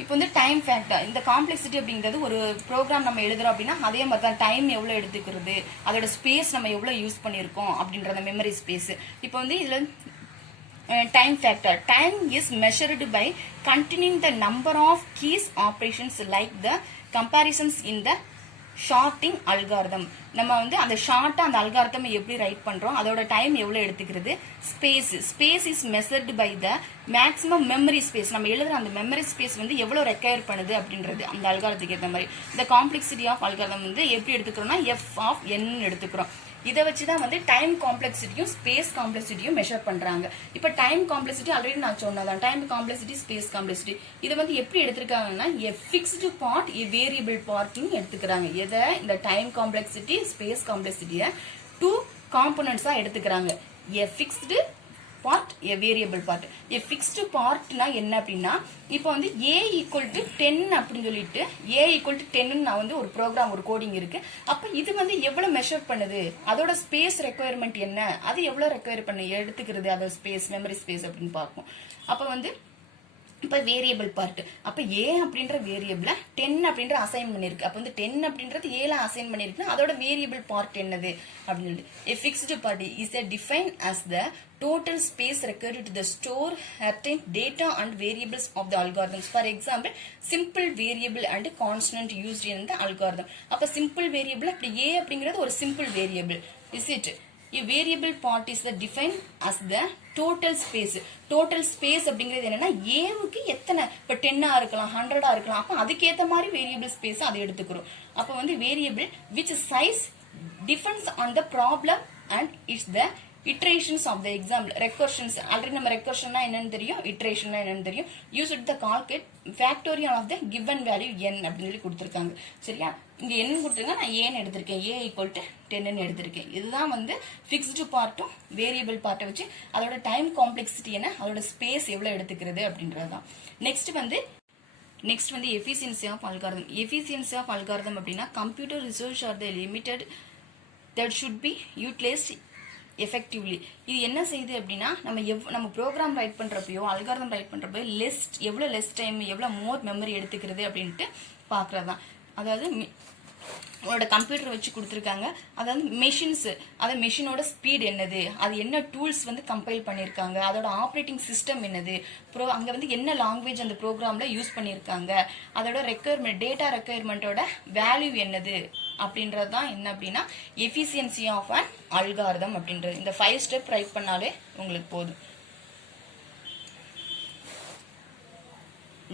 இப்போ வந்து டைம் ஃபேக்டர். இந்த காம்ப்ளெக்சிட்டி அப்படிங்கிறது ஒரு ப்ரோக்ராம் நம்ம எழுதுறோம் அப்படின்னா அதே மாதிரி தான் டைம் எவ்வளோ எடுத்துக்கிறது, அதோட ஸ்பேஸ் நம்ம எவ்வளோ யூஸ் பண்ணியிருக்கோம் அப்படின்றத மெமரி ஸ்பேஸ். இப்போ வந்து இதில் time factor, time is measured by continuing the number of keys operations like the comparisons in the sorting algorithm. நம்ம வந்து அந்த ஷார்ட்டா அந்த அல்காரிதம் எப்படி ரைட் பண்றோம், அதோட டைம் எவ்வளவு எடுத்துக்கிறது. Space is measured by the maximum memory space, நம்ம எழுதுற அந்த மெமரி ஸ்பேஸ் வந்து எவ்வளவு ரெக்வயர் பண்ணுது அப்படின்றது அந்த அல்காரிதத்துக்கு ஏற்ற மாதிரி. இந்த காம்ப்ளெக்சிட்டி ஆஃப் அல்காரிதம் வந்து எப்படி எடுத்துக்கிறோம்னா எஃப் ஆஃப் என் எடுத்துக்கிறோம். இதை வச்சுதான் வந்து டைம் காம்ப்ளெக்சிட்டியும் ஸ்பேஸ் காம்ப்ளெக்சிட்டியும் மெஷர் பண்றாங்க. இப்ப டைம் காம்ப்ளெக்சிட்டி ஆல்ரெடி நான் சொன்னதான், டைம் காம்ப்ளெக்சிட்டி ஸ்பேஸ் காம்ப்ளெக்சிட்டி. இதை வந்து எப்படி எடுத்திருக்காங்கன்னா a fixed part a variable பார்ட்னு எடுத்துக்கிறாங்க. எதை, இந்த டைம் காம்ப்ளெக்சிட்டி ஸ்பேஸ் காம்ப்ளெக்சிட்டியை 2 காம்போனன்ட்ஸா எடுத்துக்கிறாங்க. A fixed part a variable part. A fixed பார்ட்னா என்ன அப்படின்னா இப்போ வந்து a ஈக்குவல் டு 10 அப்படின்னு சொல்லிட்டு a ஈக்குவல் டு 10 நான் வந்து ஒரு ப்ரோக்ராம் ஒரு கோடிங் இருக்கு. அப்ப இது வந்து எவ்வளவு மெஷர் பண்ணுது, அதோட ஸ்பேஸ் ரெக்குயர்மெண்ட் என்ன, அது எவ்வளவு ரெக்குயர் பண்ண எடுத்துக்கிறது, அதோட ஸ்பேஸ் மெமரி ஸ்பேஸ் அப்படின்னு பார்ப்போம். அப்ப வந்து இப்ப வேரியபிள் பார்ட், அப்ப a அப்படின்ற வேரியபிள 10 அப்படின்ற அசைன் பண்ணிருக்கு. அப்ப வந்து 10 அப்படின்றது a அசைன் பண்ணிருக்குன்னா அதோட வேரியபிள் பார்ட் என்னது அப்படின்னு. A fixed part is defined as the total space required to the store certain data and variables of the algorithms. For example, simple variable and constant used in the algorithm. அப்ப simple variable அப்படி a அப்படிங்கிறது ஒரு simple variable. Is it? A variable part is the defined as the total space. Total space அப்படிங்கிறது என்னன்னா ஏவுக்கு எத்தனை, இப்போ 10 இருக்கலாம் 100 இருக்கலாம். அப்ப அதுக்கேற்ற மாதிரி வேரியபிள் ஸ்பேஸ் அதை எடுத்துக்கிறோம். அப்ப வந்து variable which size depends on the problem and it's the iterations of the example. Recursions already நம்ம ரெக்கர்ஷன்னா என்னன்னு தெரியும், இட்ரேஷன்னா என்னன்னு தெரியும். Use it the calculate factorial of the given value n அப்படின்னு சொல்லி கொடுத்துருக்காங்க. சரியா, இங்க n கொடுத்துருங்க, நான் ஏன்னு எடுத்திருக்கேன், a ஈக்குவல் டு 10 எடுத்திருக்கேன். இதுதான் வந்து ஃபிக்ஸ்டு பார்ட்டும் வேரியபிள் பார்ட்டை வச்சு அதோட டைம் காம்ப்ளெக்சிட்டி என்ன, அதோட ஸ்பேஸ் எவ்வளவு எடுத்துக்கிறது அப்படின்றதுதான். நெக்ஸ்ட் வந்து efficiency of algorithm. Efficiency of algorithm அப்படின்னா computer resource are the limited that should be utilised effectively. இது என்ன செய்யுது அப்படின்னா நம்ம ப்ரோக்ராம் ரைட் பண்றப்பயோ அல்காரிதம் ரைட் பண்றப்போ எவ்வளவு லெஸ் டைம் எவ்வளவு மோர் மெமரி எடுத்துக்கிறது அப்படின்ட்டு பாக்குறதுதான். அதாவது உங்களோட கம்ப்யூட்டர் வச்சு கொடுத்துருக்காங்க, அதாவது மெஷின்ஸ், அதாவது மெஷினோட ஸ்பீட் என்னது, அது என்ன டூல்ஸ் வந்து கம்பைல் பண்ணியிருக்காங்க, அதோட ஆப்ரேட்டிங் சிஸ்டம் என்னது, அங்க வந்து என்ன லாங்குவேஜ் அந்த ப்ரோக்ராம்ல யூஸ் பண்ணியிருக்காங்க, அதோட ரெக்குயர்மெண்ட் டேட்டா ரெக்குயர்மெண்டோட வேல்யூ என்னது அப்படின்றது தான் என்ன அப்படின்னா எஃபிஷியன்சி ஆஃப் அன் அல்காரிதம் அப்படின்றது. இந்த 5 ஸ்டெப் ரைட் பண்ணாலே உங்களுக்கு போதும்.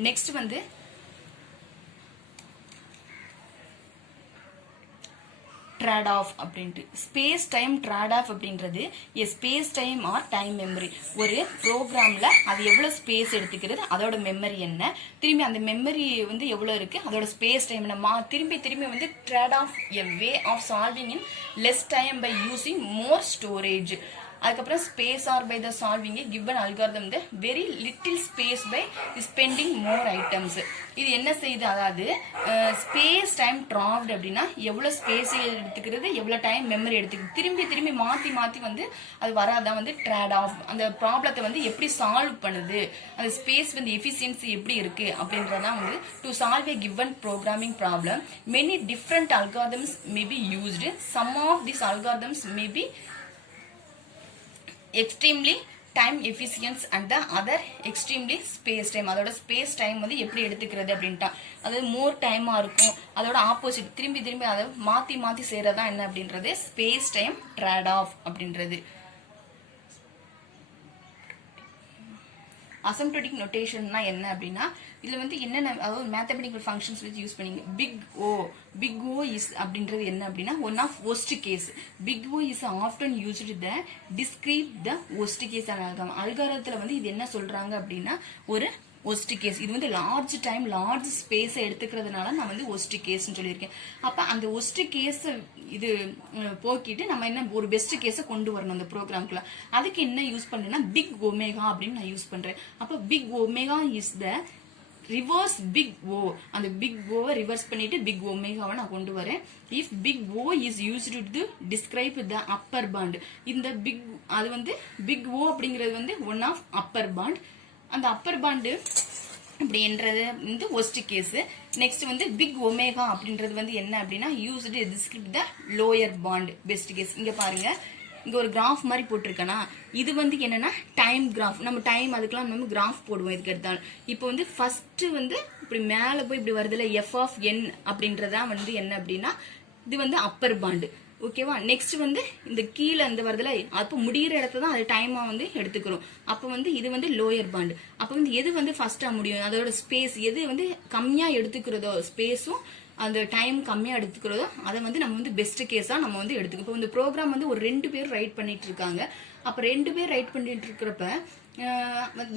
நெக்ஸ்ட் வந்து ட்ரேட் ஆஃப் அப்படின்ட்டு ஸ்பேஸ் டைம் ட்ரேட் ஆஃப் அப்படின்றது space time or time memory. ஒரு ப்ரோக்ராம்ல அது எவ்வளவு ஸ்பேஸ் எடுத்துக்கிறது, அதோட மெமரி என்ன, திரும்பி அந்த மெமரி வந்து எவ்வளவு இருக்கு, அதோட ஸ்பேஸ் டைம் என்ன, திரும்பி வந்து trade off a way of solving in less time by using more storage. அதுக்கப்புறம் space or by the solving given algorithm the very little space by spending more items. இது என்ன செய்யுது, அதாவது ஸ்பேஸ் டைம் ட்ராப்ட் அப்படின்னா எவ்வளவு space எடுத்துக்கிறது, எவ்வளவு time memory எடுத்துக்கிறது, திரும்பி மாத்தி வந்து அது வராதான் வந்து ட்ரேட் ஆஃப். அந்த ப்ராப்ளத்தை வந்து எப்படி சால்வ் பண்ணுது, அந்த ஸ்பேஸ் வந்து எஃபிஷியன்சி எப்படி இருக்கு அப்படின்றதான் வந்து to solve a given programming problem many different algorithms may be used. Some of this algorithms may be extremely time efficient and the other extremely space time. அதோட ஸ்பேஸ் டைம் வந்து எப்படி எடுத்துக்கிறது அப்படின்ட்டா, அதாவது மோர் டைமா இருக்கும். அதோட ஆப்போசிட் திரும்பி திரும்பி அதை மாத்தி மாத்தி செய்யறதா என்ன அப்படின்றது ஸ்பேஸ் டைம் ட்ரேட் ஆஃப் அப்படின்றது. அசம்ப்டோட்டிக் நோட்டேஷன்னா என்ன அப்படின்னா, இதுல வந்து என்னென்ன அதாவது மேத்தமெட்டிக்கல் ஃபங்க்ஷன்ஸ் வச்சு யூஸ் பண்ணீங்க. பிக் ஓ இஸ் அப்படின்றது என்ன அப்படின்னா one of worst case. Big O is often used the describe the worst case algorithm. அல்காரிதத்துல வந்து இது என்ன சொல்றாங்க அப்படின்னா ஒரு ஒஸ்ட் கேஸ். இது வந்து லார்ஜ் டைம் லார்ஜ் ஸ்பேஸ் எடுத்துக்கிறதுனால நான் வந்து ஒஸ்ட் கேஸ்ன்னு சொல்லியிருக்கேன். அப்ப அந்த ஒஸ்ட் கேஸ் இது போக்கிட்டு நம்ம என்ன ஒரு பெஸ்ட் கேஸை கொண்டு வரணும் அந்த ப்ரோக்ராம்குள்ள. அதுக்கு என்ன யூஸ் பண்றேன்னா பிக் ஒமேகா அப்படின்னு நான் யூஸ் பண்றேன். அப்ப big omega is the reverse big O. அந்த பிக் ஓவை ரிவர்ஸ் பண்ணிட்டு பிக் ஒமேகாவை நான் கொண்டு வரேன். If big O is used to describe the upper bound. இந்த பிக் அது வந்து பிக் ஓ அப்படிங்கிறது வந்து ஒன் ஆஃப் அப்பர் பாண்ட். அந்த அப்பர் பாண்டு அப்படின்றது வந்து ஒஸ்ட் கேஸ். நெக்ஸ்ட் வந்து பிக் ஒமேகா அப்படின்றது வந்து என்ன அப்படின்னா used describe the lower bound best case. இங்க பாருங்க, இங்க ஒரு கிராஃப் மாதிரி போட்டிருக்கேனா, இது வந்து என்னன்னா டைம் கிராஃப். நம்ம டைம் அதுக்கெல்லாம் நம்ம கிராஃப் போடுவோம் இதுக்கு எடுத்தாலும். இப்போ வந்து ஃபர்ஸ்ட் வந்து இப்படி மேல போய் இப்படி வருதுல எஃப் ஆஃப் என் அப்படின்றதா வந்து என்ன அப்படின்னா இது வந்து அப்பர் பாண்டு. ஓகேவா. நெக்ஸ்ட் வந்து இந்த கீழே இந்த வருதுல அப்போ முடிகிற இடத்த தான் அது டைமா வந்து எடுத்துக்கிறோம். அப்போ வந்து இது வந்து லோயர் பாண்டு. அப்போ வந்து எது வந்து ஃபர்ஸ்டா முடியும், அதோட ஸ்பேஸ் எது வந்து கம்மியா எடுத்துக்கிறதோ ஸ்பேஸும் அந்த டைம் கம்மியா எடுத்துக்கிறதோ அதை வந்து நம்ம வந்து பெஸ்ட் கேஸா நம்ம வந்து எடுத்துக்கோ. இப்போ இந்த ப்ரோக்ராம் வந்து ஒரு 2 பேர் ரைட் பண்ணிட்டு இருக்காங்க. அப்ப 2 பேர் ரைட் பண்ணிட்டு இருக்கிறப்ப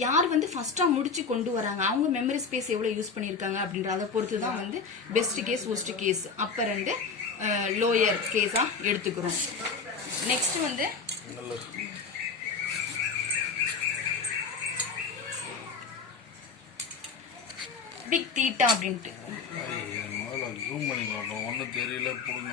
யார் வந்து ஃபர்ஸ்டா முடிச்சு கொண்டு வராங்க, அவங்க மெமரி ஸ்பேஸ் எவ்வளவு யூஸ் பண்ணிருக்காங்க அப்படின்றத பொறுத்து தான் வந்து best case worst case upper and lower கேஸா எடுத்துக்கிறோம். நெக்ஸ்ட் வந்து பிக் தீட்டா அப்படின்ட்டு ஒன்னும் தெரியல புடுங்க.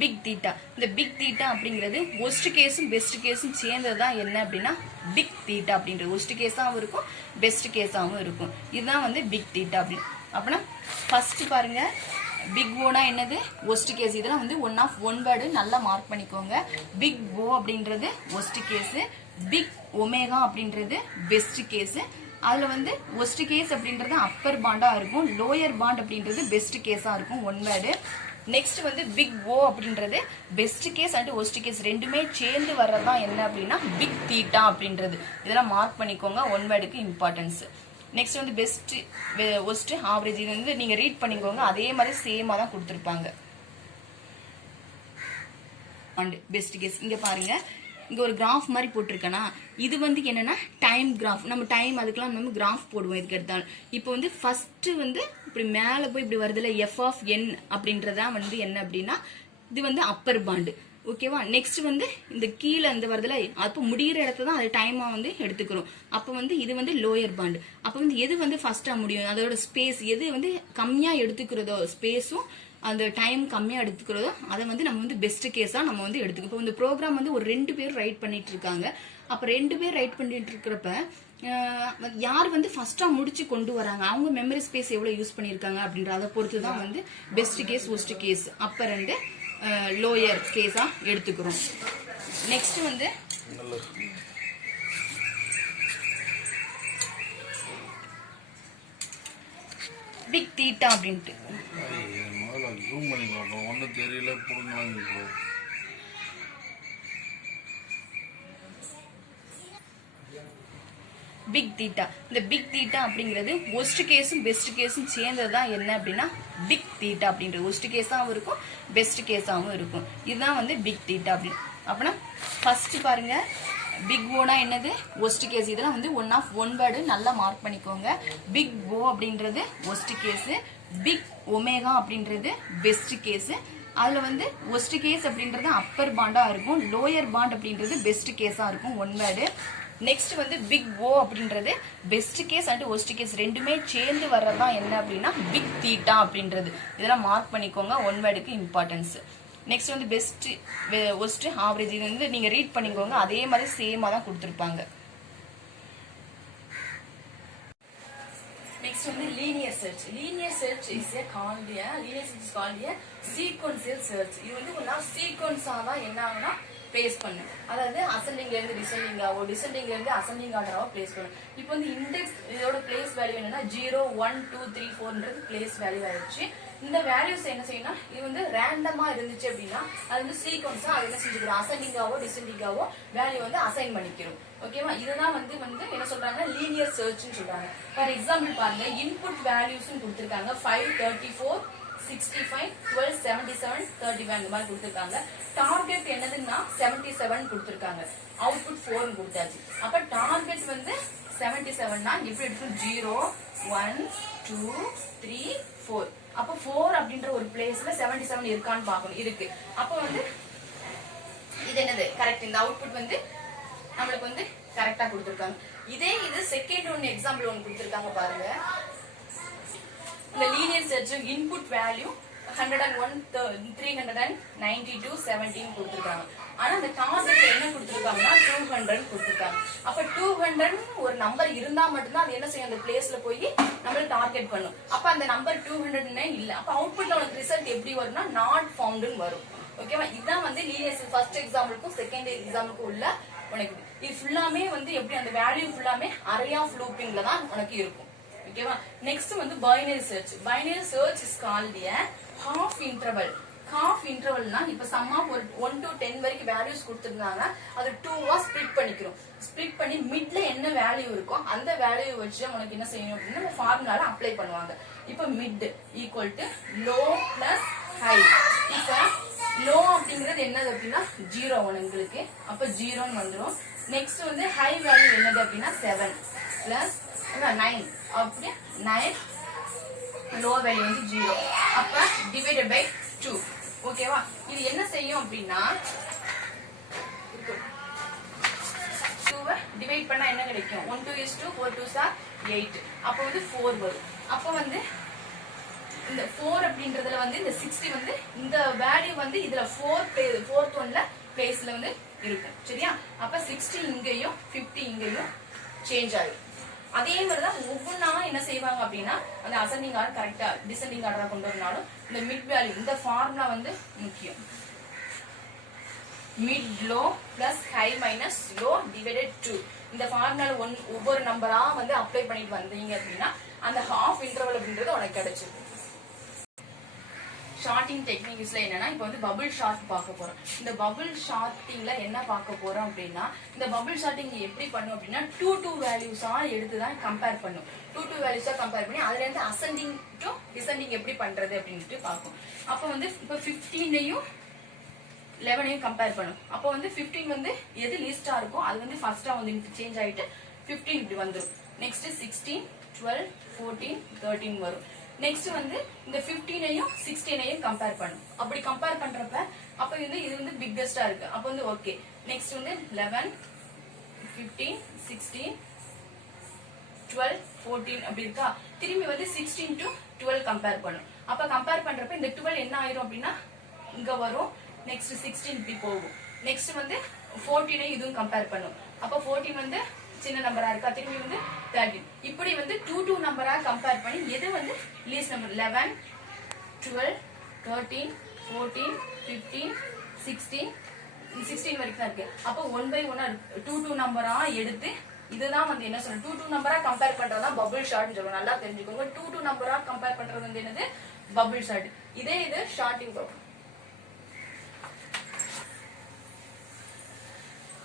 Big theta. இந்த பிக் தீட்டா அப்படிங்கிறது ஒஸ்ட் கேஸும் பெஸ்ட் கேஸும் சேர்ந்ததுதான் என்ன அப்படின்னா பிக் தீட்டா அப்படின்றது. ஒஸ்ட் கேஸாவும் இருக்கும் பெஸ்ட் கேஸாவும் இருக்கும். இதுதான் வந்து பிக் தீட்டா அப்படி. அப்படின்னா ஃபர்ஸ்ட் பாருங்க, பிக் ஓனா என்னது ஒஸ்ட் கேஸ். இதெல்லாம் வந்து ஒன் வேர்டு நல்லா மார்க் பண்ணிக்கோங்க. பிக் ஓ அப்படின்றது ஒஸ்ட் கேஸ், பிக் ஒமேகா அப்படின்றது பெஸ்ட் கேஸ். அதுல வந்து ஒஸ்ட் கேஸ் அப்படின்றது அப்பர் பாண்டா இருக்கும், லோயர் பாண்ட் அப்படின்றது பெஸ்ட் கேஸா இருக்கும் ஒன் வேர்டு. நெக்ஸ்ட் வந்து பிக் ஓ அப்படின்றது best case and worst case ரெண்டுமே சேர்ந்து வர்றதுதான் என்ன அப்படின்னா பிக் தீட்டா அப்படின்றது. இதெல்லாம் மார்க் பண்ணிக்கோங்க, ஒன் வேர்டுக்கு இம்பார்ட்டன்ஸ். நெக்ஸ்ட் வந்து பெஸ்ட் ஒஸ்ட் ஆவரேஜ். இது வந்து நீங்க ரீட் பண்ணிக்கோங்க, அதே மாதிரி சேமா தான் கொடுத்துருப்பாங்க. பெஸ்ட் கேஸ் இங்க பாருங்க, இங்க ஒரு கிராஃப் மாதிரி போட்டிருக்கேனா, இது வந்து என்னன்னா டைம் கிராஃப். நம்ம டைம் அதுக்கெல்லாம் நம்ம கிராஃப் போடுவோம் இதுக்கு எடுத்தாலும். இப்போ வந்து ஃபர்ஸ்ட் வந்து இப்படி மேல போய் இப்படி வருதுல எஃப் ஆஃப் என் அப்படின்றதா வந்து என்ன அப்படின்னா இது வந்து அப்பர் பாண்டு. ஓகேவா. நெக்ஸ்ட் வந்து இந்த கீழே இந்த வருதுல அப்போ முடிகிற இடத்த தான் அது டைமா வந்து எடுத்துக்கிறோம். அப்போ வந்து இது வந்து லோயர் பாண்டு. அப்போ வந்து எது வந்து ஃபர்ஸ்டா முடியும், அதோட ஸ்பேஸ் எது வந்து கம்மியா எடுத்துக்கிறதோ ஸ்பேஸும் அந்த டைம் கம்மியா எடுத்துக்கிறதோ அதை வந்து நம்ம வந்து பெஸ்ட் கேஸா நம்ம வந்து எடுத்துக்கோ. இப்போ இந்த ப்ரோக்ராம் வந்து ஒரு 2 பேர் ரைட் பண்ணிட்டு இருக்காங்க. அப்ப 2 பேர் ரைட் பண்ணிட்டு இருக்கிறப்ப யார் வந்து ஃபர்ஸ்டா முடிச்சு கொண்டு வராங்க, அவங்க மெமரி ஸ்பேஸ் எவ்வளவு யூஸ் பண்ணிருக்காங்க அப்படின்றத பொறுத்து தான் வந்து best case worst case upper and lower கேஸா எடுத்துக்கிறோம். நெக்ஸ்ட் வந்து பிக் தீட்டா அப்படின்ட்டு ஒன்னும் தெரியல புடுங்க. Big theta. இந்த பிக் தீட்டா அப்படிங்கிறது ஒஸ்ட் கேஸும் பெஸ்ட் கேஸும் சேர்ந்ததுதான் என்ன அப்படின்னா பிக் தீட்டா அப்படின்றது. ஒஸ்ட் கேஸாவும் இருக்கும் பெஸ்ட் கேஸாவும் இருக்கும். இதுதான் வந்து பிக் தீட்டா அப்படி. அப்படின்னா ஃபர்ஸ்ட் பாருங்க, பிக் ஓனா என்னது ஒஸ்ட் கேஸ். இதெல்லாம் வந்து ஒன் வேர்டு நல்லா மார்க் பண்ணிக்கோங்க. பிக் ஓ அப்படின்றது ஒஸ்ட் கேஸ், பிக் ஒமேகா அப்படின்றது பெஸ்ட் கேஸ். அதுல வந்து ஒஸ்ட் கேஸ் அப்படின்றது அப்பர் பாண்டா இருக்கும், லோயர் பாண்ட் அப்படின்றது பெஸ்ட் கேஸா இருக்கும் ஒன் வேர்டு. நெக்ஸ்ட் வந்து பிக் ஓ அப்படின்றது best case and worst case ரெண்டுமே சேர்ந்து வர்றதுதான் என்ன அப்படின்னா பிக் தீட்டா அப்படின்றது. இதெல்லாம் மார்க் பண்ணிக்கோங்க, ஒன் வேர்டுக்கு இம்பார்ட்டன்ஸ். நெக்ஸ்ட் வந்து பெஸ்ட் ஒஸ்ட் ஆவரேஜ். இது வந்து நீங்க ரீட் பண்ணிக்கோங்க, அதே மாதிரி சேமா தான் கொடுத்துருப்பாங்க. நெக்ஸ்ட் வந்து linear search. Linear search is a called linear search is called a sequential search. இது வந்து ஒரு சீக்வென்ஸா தான் என்ன ஆகும்னா பிளேஸ் பண்ணு, அதாவது அசெண்டிங்ல இருந்து டிசெண்டிங்காவோ டிசெண்டிங்ல இருந்து அசெண்டிங் ஆர்டராவோ பிளேஸ் பண்ணும். இப்போ வந்து இண்டெக்ஸ் இதோட பிளேஸ் வேல்யூ என்னன்னா 0 1 2 3 4ன்றது பிளேஸ் வேல்யூ ஆயிடுச்சு. இந்த வேல்யூஸ் என்ன செய்யணும்னா இது வந்து ரேண்டமா இருந்துச்சு அப்படின்னா அது வந்து சீக்வன்ஸா அது என்ன செஞ்சுக்கிறோம், அசெண்டிங்காவோ டிசெண்டிங்காவோ வேல்யூ வந்து அசைன் பண்ணிக்கிறோம். ஓகேவா, இதுதான் வந்து என்ன சொல்றாங்க லீனியர் சர்ச்னு சொல்றாங்க. ஃபார் எக்ஸாம்பிள் பாருங்க, இன்புட் வேல்யூஸ் கொடுத்திருக்காங்க 5 34 65 12 77 31 இந்த மாதிரி கொடுத்திருக்காங்க. டார்கெட் என்னதுன்னா 77 கொடுத்திருக்காங்க. அவுட்புட் 4 கொடுத்தாச்சு. அப்ப டார்கெட் வந்து 77னா எப்படி இருக்கும், 0 1 2 3 4. அப்ப 4 அப்படின்ற ஒரு பிளேஸ்ல 77 இருக்கான்னு பார்க்கணும். இருக்கு. அப்ப வந்து இது என்னது கரெக்ட். இந்த அவுட்புட் வந்து நம்மளுக்கு வந்து கரெக்டா கொடுத்திருக்காங்க. இதே இது செகண்ட் ஒன் எக்ஸாம்பிள் ஒன்னு கொடுத்திருக்காங்க பாருங்க. இந்த லீனியர் சர்ச் இன்புட் வேல்யூ 101 392 17 கொடுத்திருக்காங்க. ஆனா அந்த டார்கெட் என்ன கொடுத்திருக்காங்கன்னா 200 கொடுத்திருக்காங்க. அப்ப 200 ஒரு நம்பர் இருந்தா மட்டும்தான் அது என்ன செய்யும், அந்த பிளேஸ்ல போய் நம்மள டார்கெட் பண்ணும். அப்ப அந்த நம்பர் 200னே இல்ல. அப்ப அவுட்புட்ல உனக்கு ரிசல்ட் எப்படி வரும்னா நாட் ஃபவுண்ட்னு வரும். ஓகேவா, இதுதான் வந்து லீனியர் ஃபர்ஸ்ட் எக்ஸாம்பிளுக்கும் செகண்ட் எக்ஸாம்பிளுக்கும் உள்ள உனக்கு இது ஃபுல்லாமே வந்து எப்படி அந்த வேல்யூ ஃபுல்லாமே அரே ஆஃப் லூப்பிங்ல தான் உனக்கு இருக்கும். ஓகேவா, நெக்ஸ்ட் வந்து binary search. Binary search is called a half interval. Half இன்டர்வல்னா இப்ப சம் ஆஃப் ஒரு 1 to 10 வரைக்கும் வேல்யூஸ் கொடுத்திருந்தாங்க, அது 2வா ஸ்ப்ளிட் பண்ணிக்கிறோம். ஸ்ப்ளிட் பண்ணி மிட்ல என்ன வேல்யூ இருக்கோ அந்த வேல்யூ வச்சு உனக்கு என்ன செய்யணும் அப்படின்னா நம்ம ஃபார்முலால அப்ளை பண்ணுவாங்க. இப்ப mid equal to low plus high. இப்ப லோ அப்படிங்கிறது என்னது அப்படின்னா 0 உங்களுக்கு, அப்ப 0ன்னு வந்துடும். நெக்ஸ்ட் வந்து ஹை வேல்யூ என்னது அப்படின்னா 7 பிளஸ் 9, அப்படியே 9 லோ வேல்யூ வந்து 0, அப்ப டிவைடட் பை 2. ஓகேவா, இது என்ன செய்யும் அப்படின்னா 2 டிவைட் பண்ணா என்ன கிடைக்கும், 1 2 is 2 4 2s are 8, அப்ப வந்து 4 வரும். அப்ப வந்து இந்த 4 அப்படின்றதுல வந்து இந்த 60 வந்து இந்த வேல்யூ வந்து இதுல 4th ஒன்ல பிளேஸ்ல வந்து இருக்கும். சரியா, அப்ப 60 இங்கேயும் 50 இங்கேயும் சேஞ்ச் ஆகும். அதே மாதிரிதான் ஒவ்வொன்னா என்ன செய்வாங்க அப்படின்னா அந்த அசெண்டிங் ஆர்டர் கரெக்டா டிசெண்டிங் ஆர்டரா கொண்டு வரனாலும் இந்த மிட் வேல்யூ இந்த ஃபார்முலா வந்து முக்கியம். Mid low plus high minus low divided 2. இந்த ஃபார்முலால ஒவ்வொரு நம்பரா வந்து அப்ளை பண்ணிட்டு வந்தீங்க அப்படின்னா அந்த ஹாஃப் இன்டர்வல் அப்படின்றது உனக்கு கிடைச்சிருக்கும். ஷார்ட்டிங் டெக்னிக்ஸ்ல என்னன்னா இப்ப வந்து பபிள் ஷார்ட் பார்க்க போறோம். இந்த பபிள் ஷார்ட்டிங்ல என்ன பார்க்க போறோம் அப்படின்னா இந்த பபிள் ஷார்ட்டிங் எப்படி பண்ணும் அப்படின்னா 2 வேல்யூஸா எடுத்துதான் கம்பேர் பண்ணும். 2 வேல்யூஸா கம்பேர் பண்ணி அதுல இருந்து அசெண்டிங் டு டிசெண்டிங் எப்படி பண்றது அப்படின்ட்டு பார்க்கும். அப்ப வந்து இப்ப 15ஐயும் 11ஐயும் கம்பேர் பண்ணும். அப்ப வந்து 15 வந்து எது லீஸ்டா இருக்கோ அது வந்து ஃபர்ஸ்டா வந்து சேஞ்ச் ஆயிட்டு 15 இப்படி வந்துடும். நெக்ஸ்ட் 16 12 14 13 வரும். நெக்ஸ்ட் வந்து இந்த 15ஐயும் 16ஐயும் கம்பேர் பண்ணும். அப்படி கம்பேர் பண்றப்ப அப்ப வந்து இது வந்து பிக்கஸ்டா இருக்கு. அப்ப வந்து ஓகே. நெக்ஸ்ட் வந்து 11 15 16 12 14 அப்படி இருக்கா. திரும்பி வந்து 16 to 12 கம்பேர் பண்ணும். அப்ப கம்பேர் பண்றப்ப இந்த 12 என்ன ஆயிரும் அப்படின்னா இங்க வரும். நெக்ஸ்ட் 16 இப்படி போகும். நெக்ஸ்ட் வந்து 14ஐயும் இதுவும் கம்பேர் பண்ணும். அப்ப 14 வந்து சின்ன நம்பரா இருக்கா, திரும்பி வந்து 13. இப்படி வந்து 2 நம்பரா கம்பேர் பண்ணி எது வந்து லீஸ்ட் நம்பர் 11 12 13 14 15 16 16 வரைக்கும் தான் இருக்கு. அப்போ 1 by 1 2 நம்பரா எடுத்து இதுதான் வந்து என்ன சொல்றோம் 2 நம்பரா கம்பேர் பண்றதா பபிள் ஷார்ட் சொல்லுவோம். நல்லா தெரிஞ்சுக்கோங்க. 2 நம்பரா கம்பேர் பண்றது வந்து என்னது பபிள் ஷார்ட். இதே இது ஷார்ட்டிங் ப்ராப்ளம்.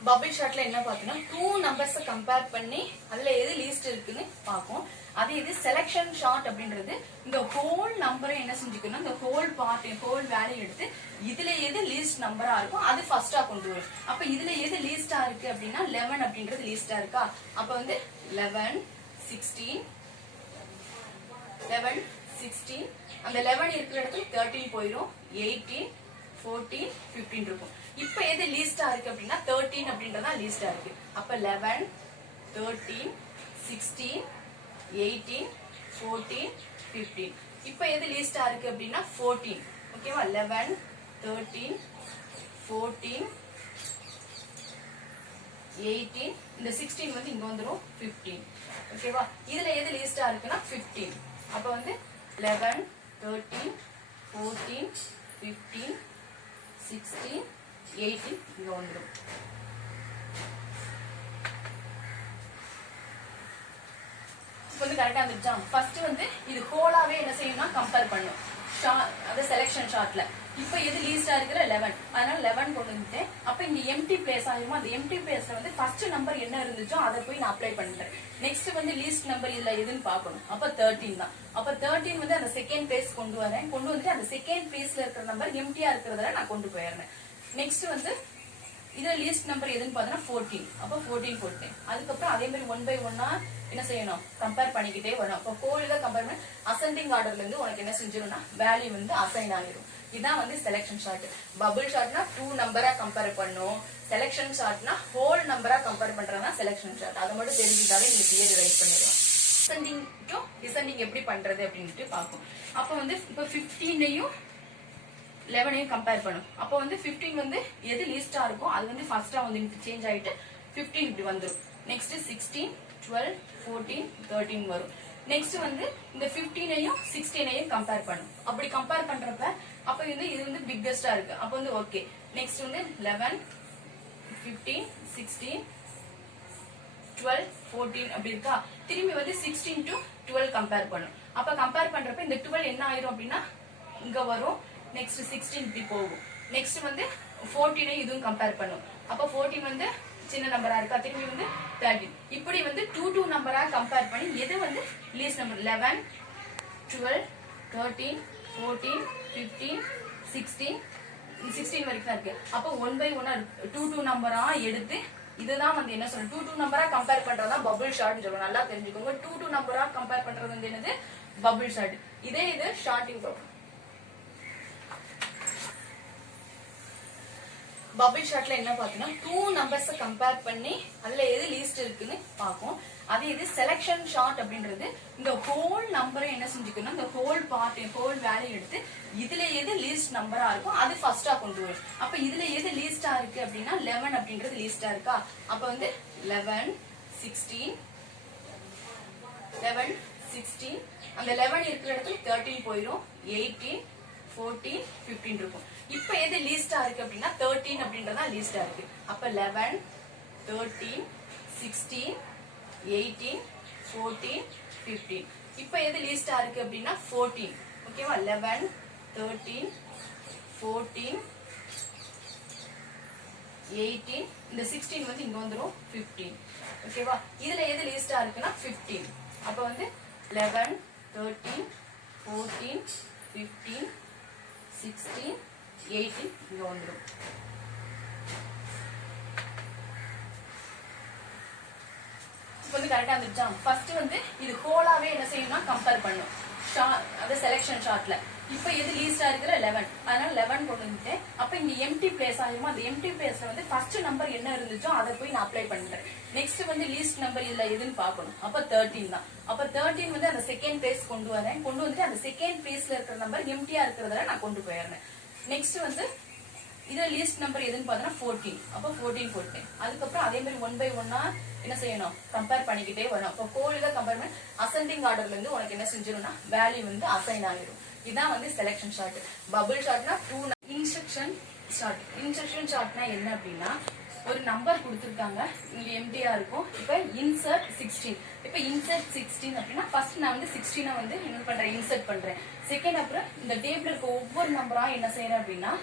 பபிள் ஷார்ட்ல என்ன பார்த்தீங்கன்னா 2 நம்பர்ஸ் கம்பேர் பண்ணி அதுல எது லீஸ்ட் இருக்குன்னு பார்க்கும். அதே இது செலக்ஷன் ஷார்ட் அப்படின்றது இந்த ஹோல் நம்பரை என்ன செஞ்சுக்கணும், இந்த ஹோல் பார்ட் ஹோல் வேல்யூ எடுத்து இதுல எது லீஸ்ட் நம்பரா இருக்கோ அது ஃபர்ஸ்டா கொண்டு வரும். அப்ப இதுல எது லீஸ்டா இருக்கு அப்படின்னா 11 அப்படின்றது லீஸ்டா இருக்கா. அப்ப வந்து 11 16 11 16 அந்த 11 இருக்கிற இடத்துல 13 போயிடும். 18 14 15 இருக்கும். இப்ப எது லீஸ்டா இருக்கு அப்படின்னா 13 அப்படின்றதா லீஸ்டா இருக்கு. அப்ப 11 13 16 18 14 15. இப்ப எது லீஸ்டா இருக்கு அப்படின்னா 14. ஓகேவா, 11 13 14 18, இந்த 16 வந்து இங்க வந்துரும் 15. ஓகேவா? இதுல எது லீஸ்டா இருக்குன்னா 15. அப்ப வந்து 11, 13, 14, 15, 16, 18 இங்க வந்துரும். இப்போ வந்து கரெக்டா வந்துச்சா? ஃபர்ஸ்ட் வந்து இது ஹோலாவே என்ன செய்யணும்னா கம்பேர் பண்ணும். அந்த செலக்ஷன் ஷார்ட்ல இப்போ எது லீஸ்டா இருக்கிற 11, அதனால 11 கொண்டு வந்துட்டேன். அப்ப இங்க எம்டி பிளேஸ் ஆகுமா? அந்த எம்டி பிளேஸ்ல வந்து ஃபர்ஸ்ட் நம்பர் என்ன இருந்துச்சோ அதை போய் நான் அப்ளை பண்றேன். நெக்ஸ்ட் வந்து லீஸ்ட் நம்பர் இதுல எதுன்னு பார்க்கணும். அப்ப 13 தான். அப்ப 13 வந்து அந்த செகண்ட் பிளேஸ் கொண்டு வரேன். கொண்டு வந்துட்டு அந்த செகண்ட் பிளேஸ்ல இருக்கிற நம்பர் எம்டியா இருக்கிறதுல நான் கொண்டு போயிடுறேன். நெக்ஸ்ட் வந்து இதுல லீஸ்ட் நம்பர் எதுன்னு பார்த்தோம்னா 14. அப்ப 14 போட்டேன். அதுக்கப்புறம் அதே மாதிரி 1 by 1 என்ன செய்யணும்? கம்பேர் பண்ணிக்கிட்டே வரும். அப்ப ஹோல்ல கம்பேர் பண்ணி அசெண்டிங் ஆர்டர்ல இருந்து உனக்கு என்ன செஞ்சிரும்னா வேல்யூ வந்து அசைன் ஆகிரும். இதான் வந்து செலக்ஷன் ஷார்ட். பபிள் ஷார்ட்னா 2 நம்பரா கம்பேர் பண்ணும். செலக்ஷன் ஷார்ட்னா ஹோல் நம்பரா கம்பேர் பண்றதுனா செலக்ஷன் ஷார்ட். அதை மட்டும் தெரிஞ்சுட்டாலே நீங்க தியரி ரைட் பண்ணிடலாம். அசெண்டிங் டு டிசெண்டிங் எப்படி பண்றது அப்படின்ட்டு பார்ப்போம். அப்ப வந்து இப்ப 15ஐயும் 11ஐயும் கம்பேர் பண்ணும். அப்போ வந்து 15 வந்து எது லீஸ்டா இருக்கோ அது வந்து ஃபர்ஸ்டா வந்து சேஞ்ச் ஆயிட்டு 15 இப்படி வந்துரும். நெக்ஸ்ட் 16, 12, 14, 13 வரும். நெக்ஸ்ட் வந்து இந்த 15ஐயும் 16ஐயும் கம்பேர் பண்ணும். அப்படி கம்பேர் பண்றப்ப அப்ப வந்து இது வந்து பிக்கெஸ்டா இருக்கு. அப்ப வந்து ஓகே. நெக்ஸ்ட் வந்து 11, 15, 16, 12, 14 அப்படி இருக்கா? திரும்பி வந்து 16 to 12 கம்பேர் பண்ணும். அப்ப கம்பேர் பண்றப்ப இந்த 12 என்ன ஆயிரும் அப்படின்னா இங்க வரும். நெக்ஸ்ட் 16 இப்படி போகும். நெக்ஸ்ட் வந்து 14 இதுவும் கம்பேர் பண்ணும். அப்ப 14 வந்து சின்ன நம்பரா இருக்கா? திரும்பி வந்து 13. இப்படி வந்து 2 நம்பரா கம்பேர் பண்ணி எது வந்து லீஸ்ட் நம்பர் 11, 12, 13, 14, 15, 16, 16 வரைக்கும் தான் இருக்கு. அப்ப 1 by 1 2 நம்பரா எடுத்து இதுதான் வந்து என்ன சொல்றோம்? 2 நம்பரா கம்பேர் பண்றதுதான் பபிள் ஷார்ட்னு சொல்லுவோம். நல்லா தெரிஞ்சுக்கோங்க. 2 நம்பரா கம்பேர் பண்றது வந்து என்னது? Bubble short. இதே இது ஷார்ட்டிங் ப்ராப்ளம். பபிள் ஷார்ட்ல என்ன பார்த்தோம்னா 2 நம்பர்ஸ் கம்பேர் பண்ணி அதுல எது லீஸ்ட் இருக்குன்னு பார்ப்போம். அதே இது செலக்ஷன் ஷார்ட் அப்படின்றது இந்த ஹோல் நம்பரை என்ன செஞ்சுக்கணும்? இந்த ஹோல் பார்ட் ஹோல் வேல்யூ எடுத்து இதுல எது லீஸ்ட் நம்பரா இருக்கும் அது ஃபர்ஸ்டா கொண்டு வரும். அப்ப இதுல எது லீஸ்டா இருக்கு அப்படின்னா 11 அப்படின்றது லீஸ்டா இருக்கா? அப்ப வந்து 11, 16, 11, 16 அந்த 11 இருக்கிற இடத்துல 13 போயிடும். 18, 14, 15 இருக்கும். இப்ப எது லீஸ்டா இருக்கு அப்படின்னா 13 அப்படின்றதா லீஸ்டா இருக்கு. அப்ப 11, 13, 16, 18, 14, 15. இப்ப எது லீஸ்டா இருக்கு அப்படின்னா 14. ஓகேவா? 11, 13, 14, 18 இந்த 16 வந்து இங்க வந்துரும் 15. ஓகேவா? இதுல எது லீஸ்டா இருக்குன்னா 15. அப்ப வந்து 11, 13, 14, 15, 16, 18 இங்க வந்துரும். இப்போ வந்து கரெக்டா வந்துச்சா? ஃபர்ஸ்ட் வந்து இது ஹோலாவே என்ன செய்யணும்னா கம்பேர் பண்ணும். அது செலக்ஷன் ஷார்ட்ல இப்ப எது லீஸ்டா இருக்கிற 11, அதனால 11 கொண்டு வந்துட்டேன். அப்ப இங்க எம்டி பிளேஸ் ஆகுமா? அந்த எம்டி பிளேஸ்ல வந்து ஃபர்ஸ்ட் நம்பர் என்ன இருந்துச்சோ அதை போய் நான் அப்ளை பண்றேன். நெக்ஸ்ட் வந்து லீஸ்ட் நம்பர் இதுல எதுன்னு பார்க்கணும். அப்ப 13 தான். அப்ப 13 வந்து அந்த செகண்ட் பிளேஸ் கொண்டு வரேன். கொண்டு வந்துட்டு அந்த செகண்ட் பிளேஸ்ல இருக்கிற நம்பர் எம்டியா இருக்கிறதால நான் கொண்டு போயிடுறேன். நெக்ஸ்ட் வந்து இதுல லீஸ்ட் நம்பர் எதுன்னு பார்த்தோம்னா 14. அப்ப 14 போட்டேன். அதுக்கப்புறம் அதே மாதிரி 1 by 1 என்ன செய்யணும்? கம்பேர் பண்ணிக்கிட்டே வரும். அப்ப ஹோல்ல கம்பேர் பண்ணி அசெண்டிங் ஆர்டர்ல இருந்து உனக்கு என்ன செஞ்சிரும்னா வேல்யூ வந்து அசைன் ஆகிடும். இதான் வந்து செலக்ஷன் ஷார்ட். பபிள் ஷார்ட்னா 2 இன்ஸ்ட்ரக்ஷன் ஷார்ட். இன்ஸ்ட்ரக்ஷன் ஷார்ட்னா என்ன அப்படின்னா ஒரு நம்பர் கொடுத்துருக்காங்க, இங்க எம்டியா இருக்கும். இப்ப இன்சர்ட் 16. இப்ப இன்சர்ட் 16 அப்படின்னா ஃபர்ஸ்ட் நான் வந்து 16 வந்து என்ன பண்றேன்? இன்சர்ட் பண்றேன். செகண்ட் அப்புறம் இந்த டேபிள் இருக்க ஒவ்வொரு நம்பரா என்ன செய்யறேன் அப்படின்னா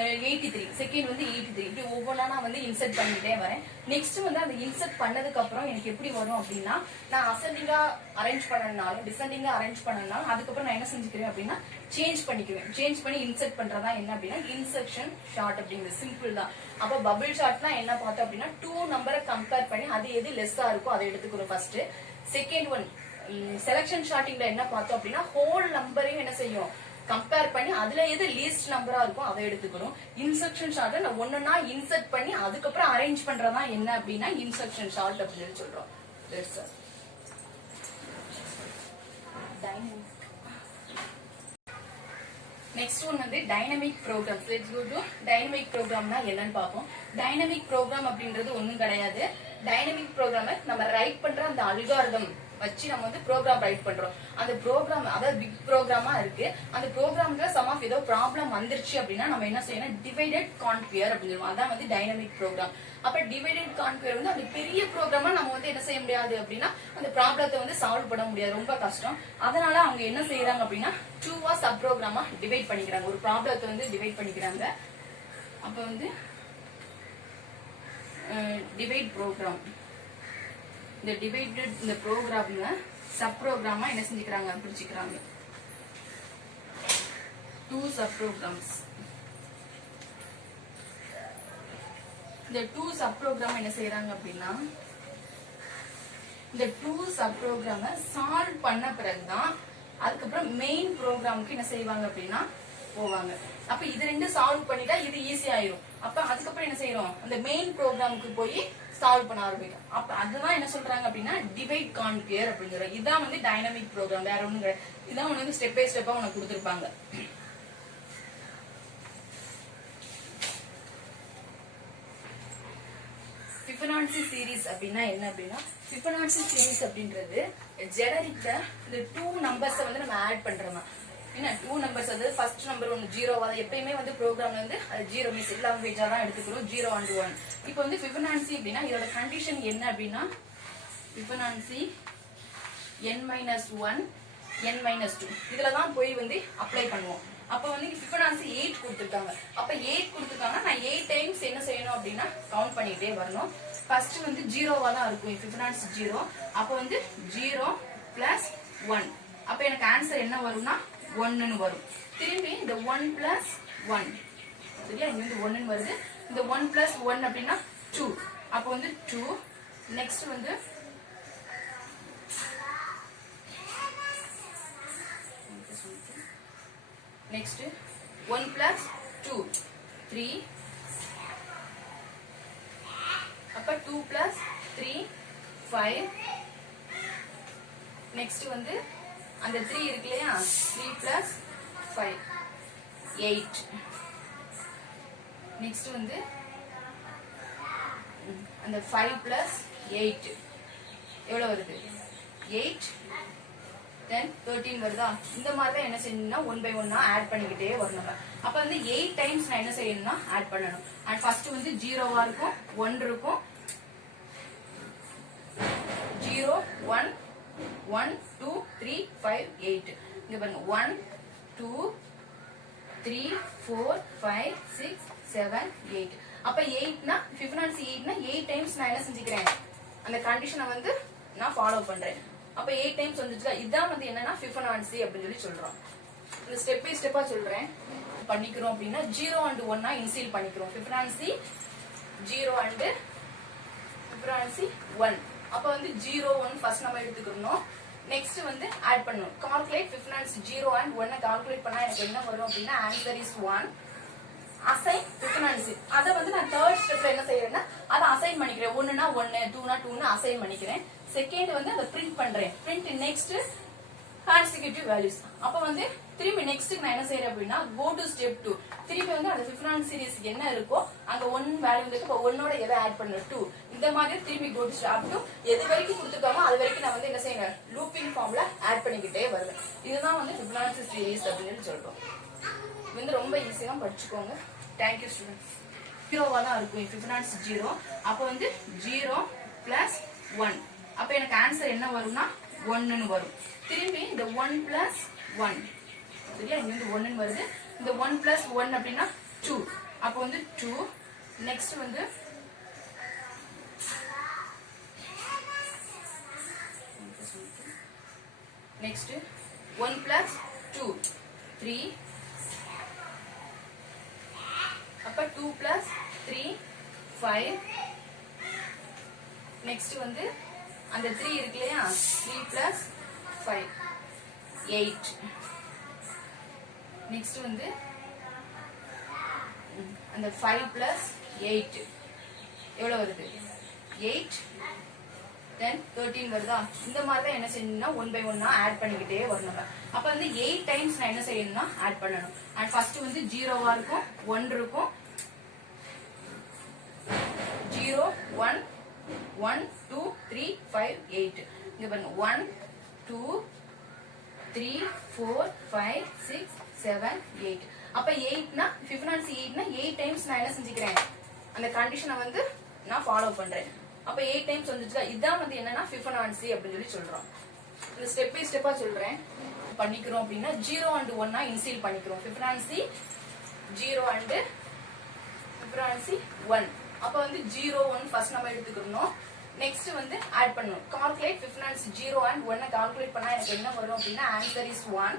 83, செகண்ட் வந்து 83 இப்படி ஒவ்வொன்றா நான் வந்து இன்சர்ட் பண்ணிட்டே வரேன். நெக்ஸ்ட் வந்து அந்த இன்சர்ட் பண்ணதுக்கு அப்புறம் எனக்கு எப்படி வரும் அப்படின்னா நான் அசெண்டிங்கா அரேஞ்ச் பண்ணனாலும் டிசெண்டிங்கா அரேஞ்ச் பண்ணனாலும் அதுக்கப்புறம் நான் என்ன செஞ்சுக்கிறேன் அப்படின்னா சேஞ்ச் பண்ணிக்குவேன். சேஞ்ச் பண்ணி இன்சர்ட் பண்றதா என்ன அப்படின்னா இன்சர்ஷன் ஷார்ட் அப்படிங்கிறது சிம்பிள் தான். அப்ப பபிள் ஷார்ட்னா என்ன பார்த்தோம் அப்படின்னா 2 நம்பரை கம்பேர் பண்ணி அது எது லெஸ்ஸா இருக்கோ அதை எடுத்துக்கிறோம் ஃபர்ஸ்ட். செகண்ட் ஒன் செலக்ஷன் ஷார்ட்டிங்ல என்ன பார்த்தோம் அப்படின்னா ஹோல் நம்பரையும் என்ன செய்யும்? கம்பேர் பண்ணி அதுல எது லீஸ்ட் நம்பரா இருக்கும் அதை எடுத்துக்கணும். இன்செக்ஷன் ஷார்ட் நான் ஒன்னொன்னா இன்சர்ட் பண்ணி அதுக்கப்புறம் அரேஞ்ச் பண்றதா என்ன அப்படின்னா இன்செக்ஷன் ஷார்ட் அப்படின்னு சொல்றோம். நெக்ஸ்ட் ஒன் வந்து dynamic programs. Let's go to dynamic ப்ரோக்ராம்னா என்னன்னு பார்ப்போம். டைனமிக் ப்ரோக்ராம் அப்படின்றது ஒன்றும் கிடையாது. டைனமிக் ப்ரோக்ராமை நம்ம ரைட் பண்ற அந்த அல்காரிதம் வச்சு நம்ம வந்து ப்ரோக்ராம் ரைட் பண்றோம். அந்த ப்ரோக்ராம் அதாவது பிக் ப்ரோக்ராமா இருக்கு. அந்த ப்ரோக்ராம்ல சம் ஆஃப் ஏதோ ப்ராப்ளம் வந்துருச்சு அப்படின்னா நம்ம என்ன செய்யணும், டிவைடட் கான்குயர் அப்படின்னு சொல்லுவோம். அதான் வந்து டைனமிக் ப்ரோக்ராம். அப்ப டிவைடட் கான்குயர் வந்து அந்த பெரிய ப்ரோக்ராமா நம்ம வந்து என்ன செய்ய முடியாது அப்படின்னா அந்த ப்ராப்ளத்தை வந்து சால்வ் பண்ண முடியாது, ரொம்ப கஷ்டம். அதனால அவங்க என்ன செய்யறாங்க அப்படின்னா டூவா சப் ப்ரோக்ராமா டிவைட் பண்ணிக்கிறாங்க. ஒரு ப்ராப்ளத்தை வந்து டிவைட் பண்ணிக்கிறாங்க. அப்ப வந்து டிவைட் ப்ரோக்ராம், இந்த டிவைடட் இந்த ப்ரோக்ராம்ல சப் ப்ரோக்ராமா என்ன செஞ்சுக்கிறாங்க, பிரிச்சுக்கிறாங்க. 2 சப் ப்ரோக்ராம்ஸ். இந்த 2 சப் ப்ரோக்ராம் என்ன செய்யறாங்க அப்படின்னா இந்த 2 சப் ப்ரோக்ராம சால்வ் பண்ண பிறகுதான் அதுக்கப்புறம் மெயின் ப்ரோக்ராமுக்கு என்ன செய்வாங்க அப்படின்னா போவாங்க. அப்ப இது ரெண்டு சால்வ் பண்ணிட்டா இது ஈஸி ஆயிரும். அப்ப அதுக்கப்புறம் என்ன செய்யறோம், அந்த மெயின் ப்ரோக்ராமுக்கு போய் சால்வ் பண்ண ஆரம்பிக்கும். அப்ப அதுதான் என்ன சொல்றாங்க அப்படின்னா டிவைட் கான்குயர் அப்படிங்கிற. இதான் வந்து டைனமிக் ப்ரோக்ராம், வேற ஒண்ணும் கிடையாது. இதான் உனக்கு வந்து ஸ்டெப் பை ஸ்டெப்பா உனக்கு கொடுத்துருப்பாங்க. ஃபிபனாச்சி சீரிஸ் அப்படின்னா என்ன அப்படின்னா ஃபிபனாச்சி சீரிஸ் அப்படின்றது ஜெனரிக்ல இந்த 2 நம்பர்ஸை வந்து நம்ம ஆட் பண்றோம். என்ன 2 நம்பர்ஸ், அது ஃபர்ஸ்ட் நம்பர் ஒன்று 0, அதை எப்பயுமே வந்து ப்ரோக்ராம்ல வந்து அது 0 மிஸ் லாங்குவேஜா தான் எடுத்துக்கிறோம், 0 and 1. இப்போ வந்து ஃபிபனாச்சி அப்படின்னா இதோட கண்டிஷன் என்ன அப்படின்னா ஃபிபனாச்சி n-1 n-2 இதுல தான் போய் வந்து அப்ளை பண்ணுவோம். அப்ப வந்து ஃபிபனாச்சி 8 கொடுத்துருக்காங்க. அப்ப 8 கொடுத்துருக்காங்க, நான் 8 டைம்ஸ் என்ன செய்யணும் அப்படின்னா கவுண்ட் பண்ணிட்டே வரணும். ஃபர்ஸ்ட் வந்து 0வா தான் இருக்கும் ஃபிபனாச்சி 0. அப்ப வந்து 0 + 1. அப்ப எனக்கு ஆன்சர் என்ன வரும்னா 1ன்னு வரும். திரும்பி இந்த 1 + 1 சரியா, இங்க வந்து 1ன்னு வருது. இந்த 1 + 1 அப்படின்னா 2. அப்ப வந்து 2. நெக்ஸ்ட் வந்து next 1 + 2 3. அப்ப 2 + 3 5. next வந்து அந்த 3 இருக்கு இல்லையா, 3 + 5 8. next வந்து அந்த 5 + 8 எவ்வளவு வருது, 8 then 13 வருதா. இந்த மாதிரி தான் என்ன செய்யணும்னா 1 by 1 ஆட் பண்ணிக்கிட்டே வரணும். அப்ப வந்து 8 டைம்ஸ் நான் என்ன செய்யணும்னா ஆட் பண்ணணும். அண்ட் ஃபர்ஸ்ட் வந்து 0வா இருக்கும், 1 இருக்கும், 0 1 1 2 3 5 8. இங்க பாருங்க 1 2 3 4 5 6 7 8. அப்ப 8னா ஃபிபனாச்சி 8னா 8 டைம்ஸ் நான் என்ன செஞ்சுக்கிறேன், அந்த கண்டிஷனை வந்து நான் ஃபாலோ பண்றேன். அப்ப 8 டைம்ஸ் வந்துச்சுல, இதான் வந்து என்னன்னா ஃபிபனாச்சி அப்படின்னு சொல்லி சொல்றோம். இந்த ஸ்டெப் பை ஸ்டெப்பா சொல்றேன். பண்ணிக்கிறோம் அப்படின்னா 0 and 1 இன்சீல் பண்ணிக்கிறோம். Fibonacci 0 and Fibonacci 1. அப்ப வந்து 0 1 ஃபர்ஸ்ட் நம்ம எடுத்துக்கணும். நெக்ஸ்ட் வந்து ஆட் பண்ணணும். கால்குலேட் ஃபிபனாச்சி 0 and 1 கால்குலேட் பண்ணா எனக்கு என்ன வரும் அப்படின்னா ஆன்சர் இஸ் 1. அசைன் ஃபிபனாச்சி, அதை வந்து நான் தேர்ட் ஸ்டெப்ல என்ன செய்யறேன்னா அதை அசைன் பண்ணிக்கிறேன். 1னா 1 2னா 2னு அசைன் பண்ணிக்கிறேன். செகண்ட் வந்து அதை பிரிண்ட் பண்றேன். Print next consecutive values. அப்ப வந்து திரும்பி நெக்ஸ்ட் நான் என்ன செய்யறேன் அப்படின்னா கோ டு ஸ்டெப் 2. திரும்பி வந்து அந்த ஃபிபனாச்சி சீரிஸ் என்ன இருக்கோ அங்க 1 வேல்யூ இருக்கு, அப்ப 1ஓட எதை ஆட் பண்ண 2. இந்த மாதிரி திரும்பி கோ டு ஸ்டெப் 2. எது வரைக்கும் கொடுத்துருக்காமோ அது வரைக்கும் நான் வந்து என்ன செய்யறேன், லூப்பிங் ஃபார்ம்ல ஆட் பண்ணிக்கிட்டே வருவேன். இதுதான் வந்து ஃபிபனாச்சி சீரிஸ் அப்படின்னு சொல்றோம். இது வந்து ரொம்ப ஈஸியா படிச்சுக்கோங்க. Thank you students. 0வா தான் இருக்கும் ஃபிபனாச்சி 0. அப்ப வந்து 0 + 1. அப்ப எனக்கு ஆன்சர் என்ன வரும்னா 1ன்னு வரும். திரும்பி இந்த 1 + 1 சரியா, இங்க வந்து 1ன்னு வருது. இந்த 1 + 1 அப்படின்னா 2. அப்ப வந்து 2. நெக்ஸ்ட் வந்து நெக்ஸ்ட் 1 + 2 3. அப்ப 2 + 3 5. நெக்ஸ்ட் வந்து அந்த 3 இருக்கு இல்லையா, 3 + 5 8. நெக்ஸ்ட் வந்து அந்த 5 + 8 எவ்வளவு வருது, 8 தென் 13 வருதா? இந்த மாதிரி தான் என்ன செய்யணும்னா 1 by 1 ஆட் பண்ணிக்கிட்டே வரணும். அப்ப வந்து 8 டைம்ஸ் நான் என்ன செய்யணும்னா ஆட் பண்ணணும். அண்ட் ஃபர்ஸ்ட் வந்து 0வா இருக்கும், 1 இருக்கும், 0 1 1 2 3 5 8. இங்க பாருங்க 1 2 3 4 5 6 7 8. அப்ப 8னா ஃபிபனான்சி 8னா 8 டைம்ஸ் நான் என்ன செஞ்சுக்கிறேன், அந்த கண்டிஷனை வந்து நான் ஃபாலோ பண்றேன். அப்ப 8 டைம்ஸ் வந்துச்சுல, இதான் வந்து என்னன்னா ஃபிபனான்சி அப்படின்னு சொல்லி சொல்றோம். இந்த ஸ்டெப் பை ஸ்டெப்பா சொல்றேன். பண்ணிக்கிறோம் அப்படின்னா 0 and 1 இன்சீல் பண்ணிக்கிறோம். ஃபிபனான்சி 0 and ஃபிபனான்சி 1. அப்ப வந்து 0 1 ஃபர்ஸ்ட் நம்ம எடுத்துக்கணும். நெக்ஸ்ட் வந்து ஆட் பண்ணணும். கால்குலேட் ஃபிபனான்சி 0 and 1 கால்குலேட் பண்ணா எனக்கு என்ன வரும் அப்படின்னா ஆன்சர் இஸ் 1.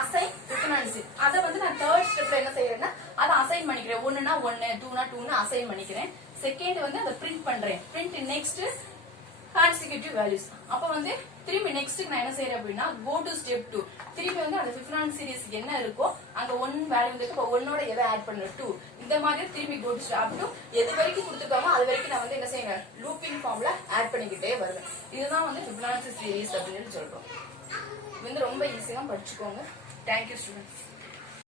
அசைன் ஃபிபனான்சி அத வந்து நான் தேர்ட் ஸ்டெப்ல என்ன செய்யறேன்னா அத அசைன் பண்ணிக்கிறேன். 1னா 1 2னா 2னு அசைன் பண்ணிக்கிறேன். செகண்ட் வந்து அத பிரிண்ட் பண்றேன். Print next consecutive values. அப்ப வந்து திரும்பி நெக்ஸ்ட் நான் என்ன செய்யறேன் அப்படின்னா கோ டு ஸ்டெப் 2. திரும்பி வந்து அந்த ஃபிபனான்சி சீரிஸ் என்ன இருக்கோ அங்க 1 வேல்யூ வந்து இப்ப 1ஓட எதை ஆட் பண்ண 2. இந்த மாதிரி திரும்பி கோ டு ஸ்டெப் 2 எது வரைக்கும் கொடுத்துருக்காமோ அது வரைக்கும் நான் வந்து என்ன செய்யறேன் லூப்பிங் ஃபார்ம்ல ஆட் பண்ணிக்கிட்டே வருவேன். இதுதான் வந்து ஃபிபனான்சி சீரிஸ் அப்படின்னு சொல்றோம். இது வந்து ரொம்ப ஈஸியா படிச்சுக்கோங்க. Thank you students.